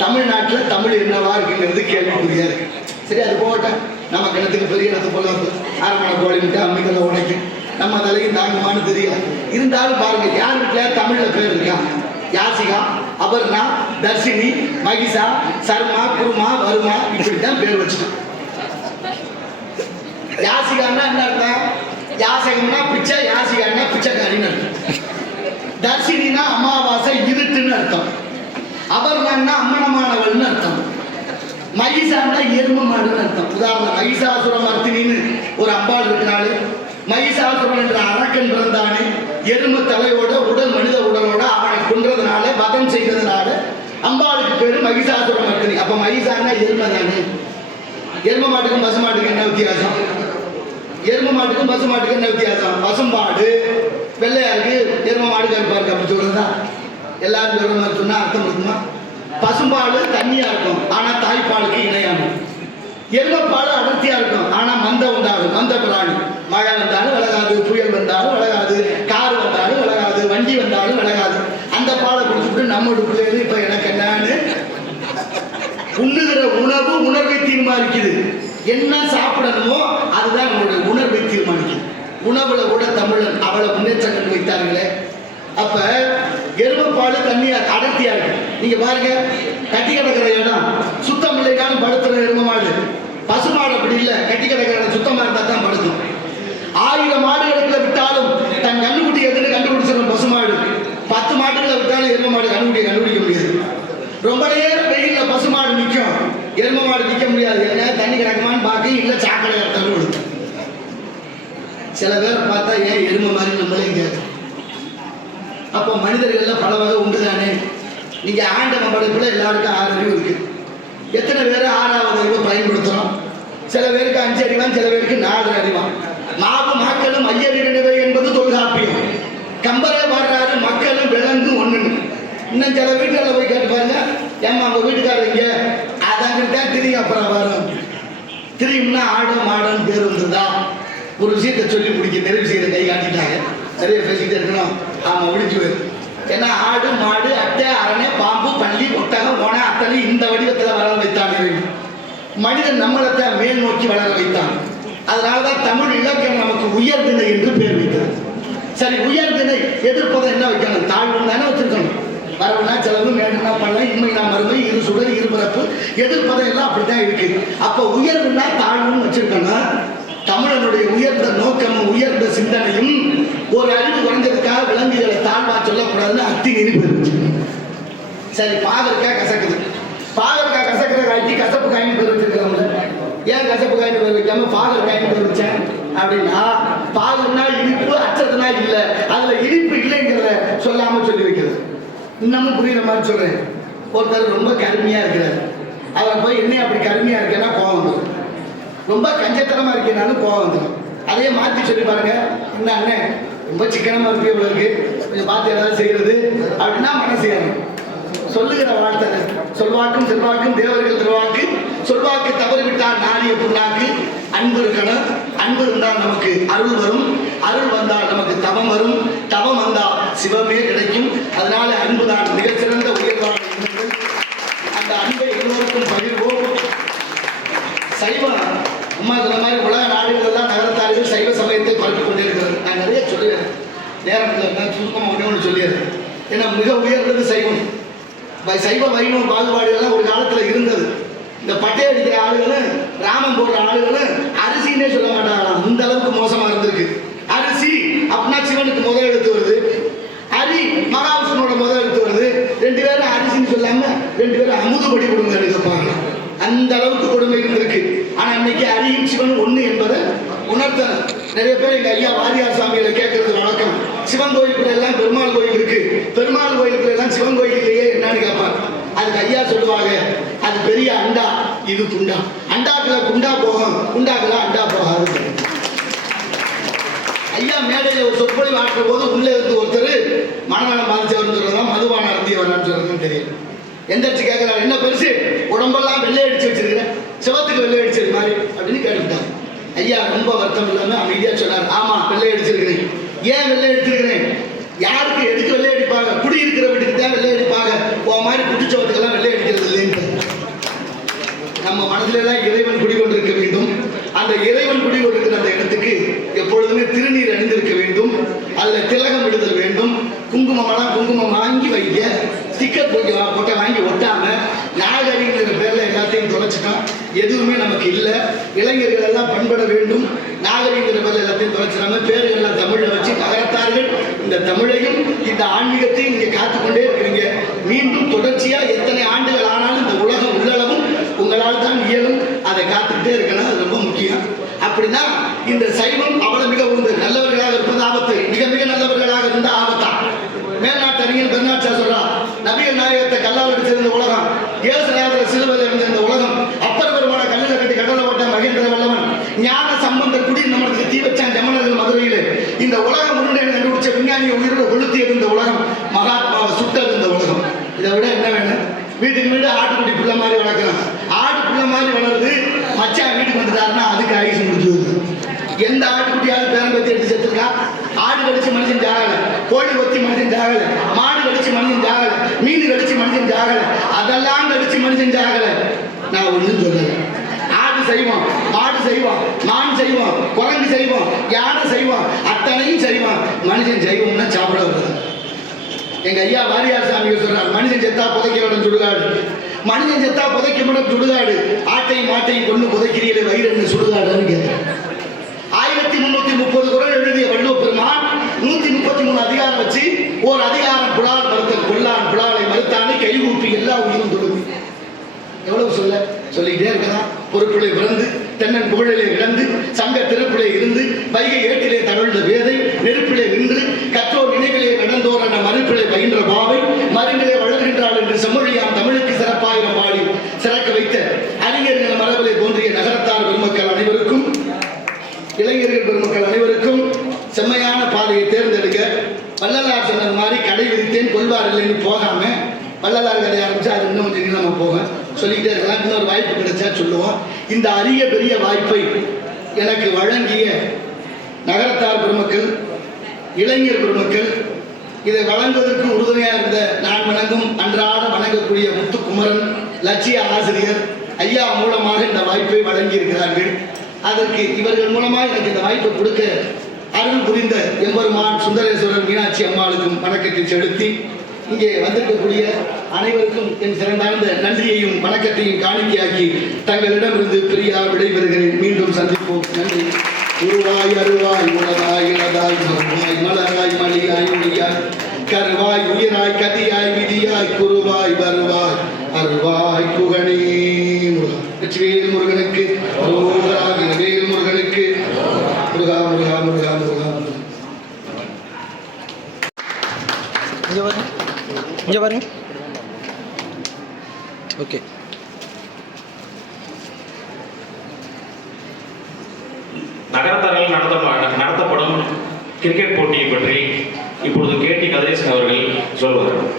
தமிழ்நாட்டில் தமிழ் என்னவா இருக்குங்கிறது கேள்விக்குறியா இருக்கு. சரி, அது போகட்டும். நம்ம கிணத்துக்கு பெரிய இடத்து போல ஆரம்பண கோழி விட்டு அம்மிகளை உடைக்கும். நம்ம தலையும் தாங்குமான்னு தெரியல. இருந்தாலும் பாருங்க, யார் வீட்டில் தமிழ்ல பேர் இருக்கா? யாசிகா, அபர்ணா, தர்ஷினி, மகிஷா, சர்மா, குருமா, வருமா, இப்படித்தான் பேர் வச்சுட்டோம். யாசிகான்னா என்ன அர்த்தம்? யாசகம்னா பிச்சை, யாசிகான்னா பிச்சைக்காரின்னு அர்த்தம். தர்ஷினா அமாவாசை இருட்டுன்னு அர்த்தம். அபர்ணான்னா அம்மனமானவள்னு அர்த்தம். மகிஷான்னா எரும மாடுன்னு அர்த்தம். உதாரணம், மகிஷாசுர மர்த்தினின்னு ஒரு அம்பாள் இருக்கிறாள். மகிஷாசுரன் என்ற அரக்கன் பிறந்தானே, எரும தலையோட உடல் மனித உடலோட அவனை கொன்றதுனால, வதம் செய்ததுனால அம்பாளுக்கு பேரு மகிஷாசுர மர்த்தினி. அப்ப மகிஷான்னா எருமை தானே. எரும மாட்டுக்கும் பசு மாட்டுக்கு என்ன வித்தியாசம்? எரும மாட்டுக்கும் பசு மாட்டுக்கு என்ன வித்தியாசம்? பசும்பாடு வெள்ளையா இருக்கு, எரும மாடு கருப்பா இருக்கு. அப்படி சொல்றதா? எல்லாரும் சொல்ற மாதிரி சொன்னா அர்த்தம் இருக்குமா? பசும்பாடு தண்ணியா இருக்கும், ஆனா தாய்ப்பாலுக்கு இணையாகும். எருமப்பாடு அடர்த்தியா இருக்கும், ஆனா மந்த உண்டாகும். மந்த பிராணி. மழை வந்தாலும் விலகாது, புயல் வந்தாலும் விலகாது, கார் வந்தாலும் விலகாது, வண்டி வந்தாலும் விலகாது. அந்த பாலை குடிச்சுட்டு நம்மளோட பிள்ளைகள் இப்ப எனக்கு என்னன்னு உண்ணுகிற உணவு உணர்வை தீர்மானிக்குது. என்ன சாப்பிடணுமோ அதுதான் நம்மளுடைய உணர்வை தீர்மானிக்குது. உணவுல கூட தமிழன் அவளை முன்னேற்றம் கண்டு வைத்தார்களே. அப்ப எருமப்பாடு தண்ணி அடர்த்தியா இருக்கு. நீங்க பாருங்க, கட்டி கிடக்கிற இடம் சுத்தம் இல்லைனாலும் படுத்துற எரும மாடு. பசுமாடு அப்படி இல்லை, கட்டி கிடக்கிற இடம் சுத்தமா இருந்தா தான் படுக்கும். 1000 மாடுகளுக்குள்ள விட்டாலும் தன் கண்டுபிடி எதுன்னு கண்டுபிடிச்சிடும் பசுமாடு. 10 மாடுகளை விட்டாலும் எரும மாடு கண்டுபிடிக்க முடியாது. ரொம்ப நேரம் வெயில்ல பசுமாடு நிற்கும், எரும மாடு நிற்க முடியாது. என்ன தண்ணி கிடக்குமான்னு பார்க்க, இல்லை சாக்கடை தள்ளுவிடும். சில பேர் பார்த்தா ஏன் எரும மாதிரி நம்மளே கேட்கும். அப்போ மனிதர்கள்ல பல வகை உண்டுதானே. நீங்க ஆண்டவன் படைப்புல எல்லாருக்கும் 6 அறிவு இருக்கு. எத்தனை பேர் 6வது அறிவை பயன்படுத்துறோம்? சில பேருக்கு 5 அறிவான், சில பேருக்கு 4 அறிவான். மாவு மக்களும் ஐயறிவை என்பது தொல்காப்பியம். கம்பரை பாடுறாரு, மக்களும் விலங்கு ஒண்ணுன்னு. இன்னும் சில வீட்டுகளில் போய் கேட்டு பாருங்க, ஏமா அவங்க வீட்டுக்காரர் இங்க அதாங்கிட்ட திரியும். அப்புறம் வரும் திரியும்னா ஆடும் மாடும் பேர் வந்துருதா? ஒரு விஷயத்தை சொல்லி முடிக்க நிறைவு செய்யற கை காட்டிட்டாங்க. நிறைய பேசிக்கிட்டே இருக்கணும். ஆமா, ஒழிச்சு போயிரு. ஏன்னா ஆடு மாடு அட்டை அரணை பாம்பு பள்ளி ஒட்டகம் ஓன அத்தனை இந்த வடிவத்தில் வளர வைத்தான். மனிதன் நம்மளத்தை மேல் நோக்கி வளர வைத்தான். அதனாலதான் தமிழ் இலக்கணம் நமக்கு உயர்திணை என்று பேர் வைத்தது. சரி, உயர்திணை எதிர்ப்பதை என்ன வைக்கணும்? தாழ்வு தானே வச்சிருக்கணும். வரவுனா செலவு, மேடுனா பண்ணலாம், இன்மைனா மறுமை, இரு சுடர் இருபரப்பு, எதிர்ப்பதை எல்லாம் அப்படித்தான் இருக்கு. அப்ப உயர்வுனா தாழ்வுன்னு வச்சிருக்கணும். தமிழனுடைய உயர்ந்த நோக்கமும் உயர்ந்த சிந்தனையும் ஒரு அறிவு குறைஞ்சதுக்காக விலங்குகளை தாழ்வாக்கி சொல்லக்கூடாதுன்னு அத்தினின்னு போயிருச்சு. சரி, பாகற்காய் கசக்குது. பாகற்காய் கசக்கிற காய்ச்சி கசப்பு காயின்னு பேர் வச்சிருக்காங்கல்ல, ஏன் கசப்பு காயின்னு பேர் வைக்காம பாகற்காயின்னு பேர் வச்சேன் அப்படின்னா, பாகுன்னா இனிப்பு, அச்சதுனா இல்லை, அதுல இனிப்பு இல்லைங்கிறத சொல்லாம சொல்லி வைக்கிறது. இன்னமும் புரியுற மாதிரி சொல்றேன். ஒருத்தர் ரொம்ப கருமையா இருக்கிறார், அவர் போய் என்ன அப்படி கருமையா இருக்கேன்னா கோவம் வந்துடும். ரொம்ப கஞ்சத்தனமா இருக்கேனாலும் கோவம் வந்துடும். அதே மாற்றி சொல்லி பாருங்க, என்ன அண்ணன் ரொம்ப சிக்கனமா இருக்கு, இவ்வளவு இருக்கு, கொஞ்சம் பார்த்து ஏதாவது செய்யறது அப்படின்னா மனசு ஏறும். சொல்லுகிற வார்த்தை சொல்வாக்கும் செல்வாக்கும் தேவர்கள் திருவாக்கு, சொல்வாக்கு தவறிவிட்டால் நாடிய புண்ணாக்கு. அன்பு இருக்கணும், அன்பு இருந்தால் நமக்கு அருள் வரும், அருள் வந்தால் நமக்கு தவம் வரும், தவம் வந்தால் சிவமே கிடைக்கும். அதனால அன்புதான் மிகச்சிறந்த உயர்வான எண்ணங்கள். அந்த அன்பை எல்லோருக்கும் பகிர்வோம். சைவம் அம்மா சொன்ன மாதிரி உலக நாடுகள் எல்லாம் நகரத்தார்கள் சைவ சமயத்தை பரப்பிக் கொண்டே இருக்கிறது. நான் நிறைய சொல்லிடுறேன், நேரத்தில் சுருக்கமாக ஒன்று சொல்லிடுறேன். ஏன்னா மிக உயர்ந்தது சைவம். சைவ வைணவ பாகுபாடுகள்லாம் ஒரு காலத்தில் இருந்தது. இந்த பட்டை அடிக்கிற ஆளுகளும் ராமம் போடுற ஆளுகளும் அரிசின்னே சொல்ல மாட்டாங்களாம், இந்த அளவுக்கு மோசமாக இருந்திருக்கு. அரிசி அப்படின்னா சிவனுக்கு முதல் எழுத்து வருது, அரி மகாவிஷ்ணுவோட முதல் எழுத்து வருது. ரெண்டு பேரும் அரிசின்னு சொல்லாம ரெண்டு பேரும் அமுதுபடி கொடுங்க எடுக்கப்பாங்க. அந்த அளவுக்கு கொடுமை இருந்திருக்கு. ஆனா இன்னைக்கு அரியும் சிவனும் ஒண்ணு என்பதை உணர்த்தணும். நிறைய பேர் எங்க ஐயா வாரியார் சாமிகளை கேட்கறது வழக்கம். சிவன் கோயிலுக்குள்ள எல்லாம் பெருமாள் கோயில் இருக்கு, பெருமாள் கோயிலுக்குள்ள எல்லாம் சிவன் கோயில் இல்லையே என்னன்னு கேட்பாங்க. அதுக்கு ஐயா சொல்லுவாங்க, அது பெரிய அண்டா, இது குண்டா. அண்டாக்குள்ள குண்டா போகும், குண்டாக்குள்ள அண்டா போகாது. ஐயா மேடையில் ஒரு சொற்பொழிவு ஆற்ற போது உள்ளே இருந்து ஒருத்தர் மனநலம் பாதிச்சவர் சொல்றதா மதுபானம் அருந்தியவரான்னு சொல்றதுன்னு தெரியும். எந்திரிச்சு கேட்கிறாரு, என்ன பெருசு உடம்பெல்லாம் வெள்ளை அடிச்சு வச்சிருக்கிறேன், சிவத்துக்கு வெள்ளை அடிச்சது மாதிரி அப்படின்னு கேட்டுக்கிட்டாங்க. ஐயா ரொம்ப வருத்தம் இல்லாம அமைதியா சொன்னார், ஆமா வெள்ளை அடிச்சிருக்கிறேன். ஏன் வெள்ளை அடிச்சிருக்கிறேன்? யாருக்கு எதுக்கு வெள்ளை அடிப்பாங்க? குடி இருக்கிற வீட்டுக்கு தான் வெள்ளை அடிப்பாங்க, உன் மாதிரி குடிச்சவத்துக்கெல்லாம் வெள்ளை அடிக்கிறது இல்லைன்னு. நம்ம மனதில எல்லாம் இறைவன் குடிகொண்டிருக்க வேண்டும். அந்த இறைவன் குடிகொண்டிருக்கிற அந்த இடத்துக்கு எப்பொழுதுமே திருநீர் அணிந்திருக்க வேண்டும், அதுல திலகம் விடுதல் வேண்டும். குங்குமம் வாங்கி வைக்க, ஸ்டிக்கர் போட்ட வாங்கி ஒட்டாம நாகரிகங்கிற பேர்ல எல்லாத்தையும் தொலைச்சிட்டோம். எதுவுமே நமக்கு இல்லை. இளைஞர்கள் எல்லாம் பண்பட வேண்டும். நாகரிகங்கிற பேர்ல எல்லாத்தையும் தொலைச்சிடாம பேர்கள்லாம் தமிழை வச்சு நகரத்தார்கள் இந்த தமிழையும் இந்த ஆன்மீகத்தையும் நீங்க காத்துக்கொண்டே இருக்கிறீங்க. மீண்டும் தொடர்ச்சியா எத்தனை ஆண்டுகள் ஆனாலும் இந்த உலகம் உள்ளளவும் உங்களால் தான் இயலும். அதை காத்துக்கிட்டே இருக்கணும், அது ரொம்ப முக்கியம். அப்படின்னா இந்த சைவம் அவ்வளவு மிக உண்டு. நல்லவர்களாக இருப்பது ஆபத்து, மிக மிக நல்லவர்களாக இருந்த ஆபத்தா. மேல்நாட்டு அறிஞர் பெர்னாட்ஷா சொல்றா, நபிகள் நாயகத்தை கல்லால் அடிச்சிருந்த உலகம், இயேசுநாதர் சிலுவையில் இருந்த உலகம், அப்பர் பெருமான கல்லில் கட்டி கடலை ஓட்ட மகேந்திர வல்லவன், ஞான சம்பந்த குடி நம்மளுக்கு தீ வச்சான் ஜமனர்கள் மதுரையில், இந்த உலகம் உருண்டை கண்டுபிடிச்ச விஞ்ஞானியை உயிரோட கொளுத்தி இருந்த உலகம், மகாத்மாவை சுட்ட இருந்த உலகம். இதை விட என்ன வேணும்? வீட்டுக்கு வீடு ஆட்டுக்குட்டி பிள்ளை மாதிரி வளர்க்கலாம். ஆடு பிள்ளை மாதிரி வளருது, மச்சான் வீட்டுக்கு வந்துட்டாருன்னா அதுக்கு ஆயுசு முடிஞ்சுது. எந்த ஆட்டுக்குட்டியாவது பேரம் பத்தி எடுத்து செத்துருக்கா? ஆடு கடிச்சு மனுஷன் ஜாகல, கோழி கொத்தி மனுஷன் ஜாகல, மாடு கடிச்சு மனுஷன் ஜாகல, மீன் கடிச்சு மனுஷன் ஜாகல, அதெல்லாம் கடிச்சு மனுஷன் ஜாகல. நான் ஒண்ணும் சொல்லல. ஆடு செய்வோம், மாடு செய்வோம், மான் செய்வோம், குரங்கு செய்வோம், யானை செய்வோம், அத்தனையும் செய்வோம். மனுஷன் செய்வோம்னா சாப்பிட வருது. எங்க ஐயா வாரியார் சாமி சொல்றார், மனுஷன் செத்தா புதைக்க விட சுடுகாடு, மனுஷன் செத்தா புதைக்க விட சுடுகாடு, ஆட்டையும் மாட்டையும் கொண்டு புதைக்கிறீங்களே வயிறு சுடுகாடுன்னு கேட்கிறேன். 1330 குறள் எழுதிய வள்ளுவ பெருமான் 133 அதிகாரம் வச்சு ஒரு அதிகாரம் புலால் மறுத்தல், கொல்லான் புலாலை மறுத்தானே கைகூப்பி எல்லா உயிரும் தொழுது. எவ்வளவு சொல்லிக்கிட்டே இருக்கலாம். பொருட்களை பிறந்து தென்னன் புகழிலே இழந்து சங்க திருப்பிலே இருந்து வைகை ஏட்டிலே தகழ்ந்த வேதை நெருப்பிலே நின்று கற்றோர் நினைவிலே நடந்தோர் என்ற மறுப்பிலே பயின்ற பாவை மருங்கிலே வளர்கின்றாள் என்று செம்மொழியாம் தமிழுக்கு சிறப்பாயிரம் பாடி சிறக்க வைத்த அறிஞர்கள் மரபிலே தோன்றிய நகரத்தார் பெருமக்கள் அனைவருக்கும், இளைஞர்கள் பெருமக்கள் அனைவருக்கும் செம்மையான பாதையை தேர்ந்தெடுக்க வள்ளலார் சொன்னது மாதிரி கடை விரித்தேன் கொள்வார் இல்லைன்னு போகாம வள்ளலார் கதை ஆரம்பிச்சு அது இன்னும் கொஞ்சம் நீளமா போவேன் சொல்லிக்கிட்டே இருக்கலாம். இன்னொரு வாய்ப்பு கிடைச்சா சொல்லுவோம். இந்த அரிய பெரிய வாய்ப்பை எனக்கு வழங்கிய நகரத்தார் பெருமக்கள், இளைஞர் பெருமக்கள், இதை வழங்குவதற்கு உறுதுணையாக இருந்த நான் வணங்கும் அன்றாட வணங்கக்கூடிய முத்துக்குமரன் லட்சிய ஆசிரியர் ஐயா மூலமாக இந்த வாய்ப்பை வழங்கி இருக்கிறார்கள். அதற்கு இவர்கள் மூலமாக எனக்கு இந்த வாய்ப்பை கொடுக்க அருள் புரிந்த எம்பெருமான் சுந்தரேஸ்வரர் மீனாட்சி அம்மாளுக்கும் வணக்கத்தை செலுத்தி இங்கே வந்திருக்கக்கூடிய அனைவருக்கும் என் சிறந்தார்ந்த நன்றியையும் வணக்கத்தையும் காணிக்கையாக்கி தங்களிடமிருந்து பிரியா விடைபெறுகிறேன். மீண்டும் சந்திப்போம். நன்றி. உருவாய் அருவாய் உலகாய் இளதாய் மலராய் மலியாய் மொழியாய் கருவாய் உயிராய் கதியாய் விதியாய் குருவாய் வருவாய் அருவாய் குகணி வெற்றிவேல் முருகனுக்கு வேல் முருகனுக்கு முருகா முருகா முருகா முருகா. இங்கே பாருங்க. ஓகே. நகரத்தாரில் நடத்தப்படும் கிரிக்கெட் போட்டியை பற்றி இப்பொழுது கேடி கதிரேசன் அவர்கள் சொல்வார்கள்.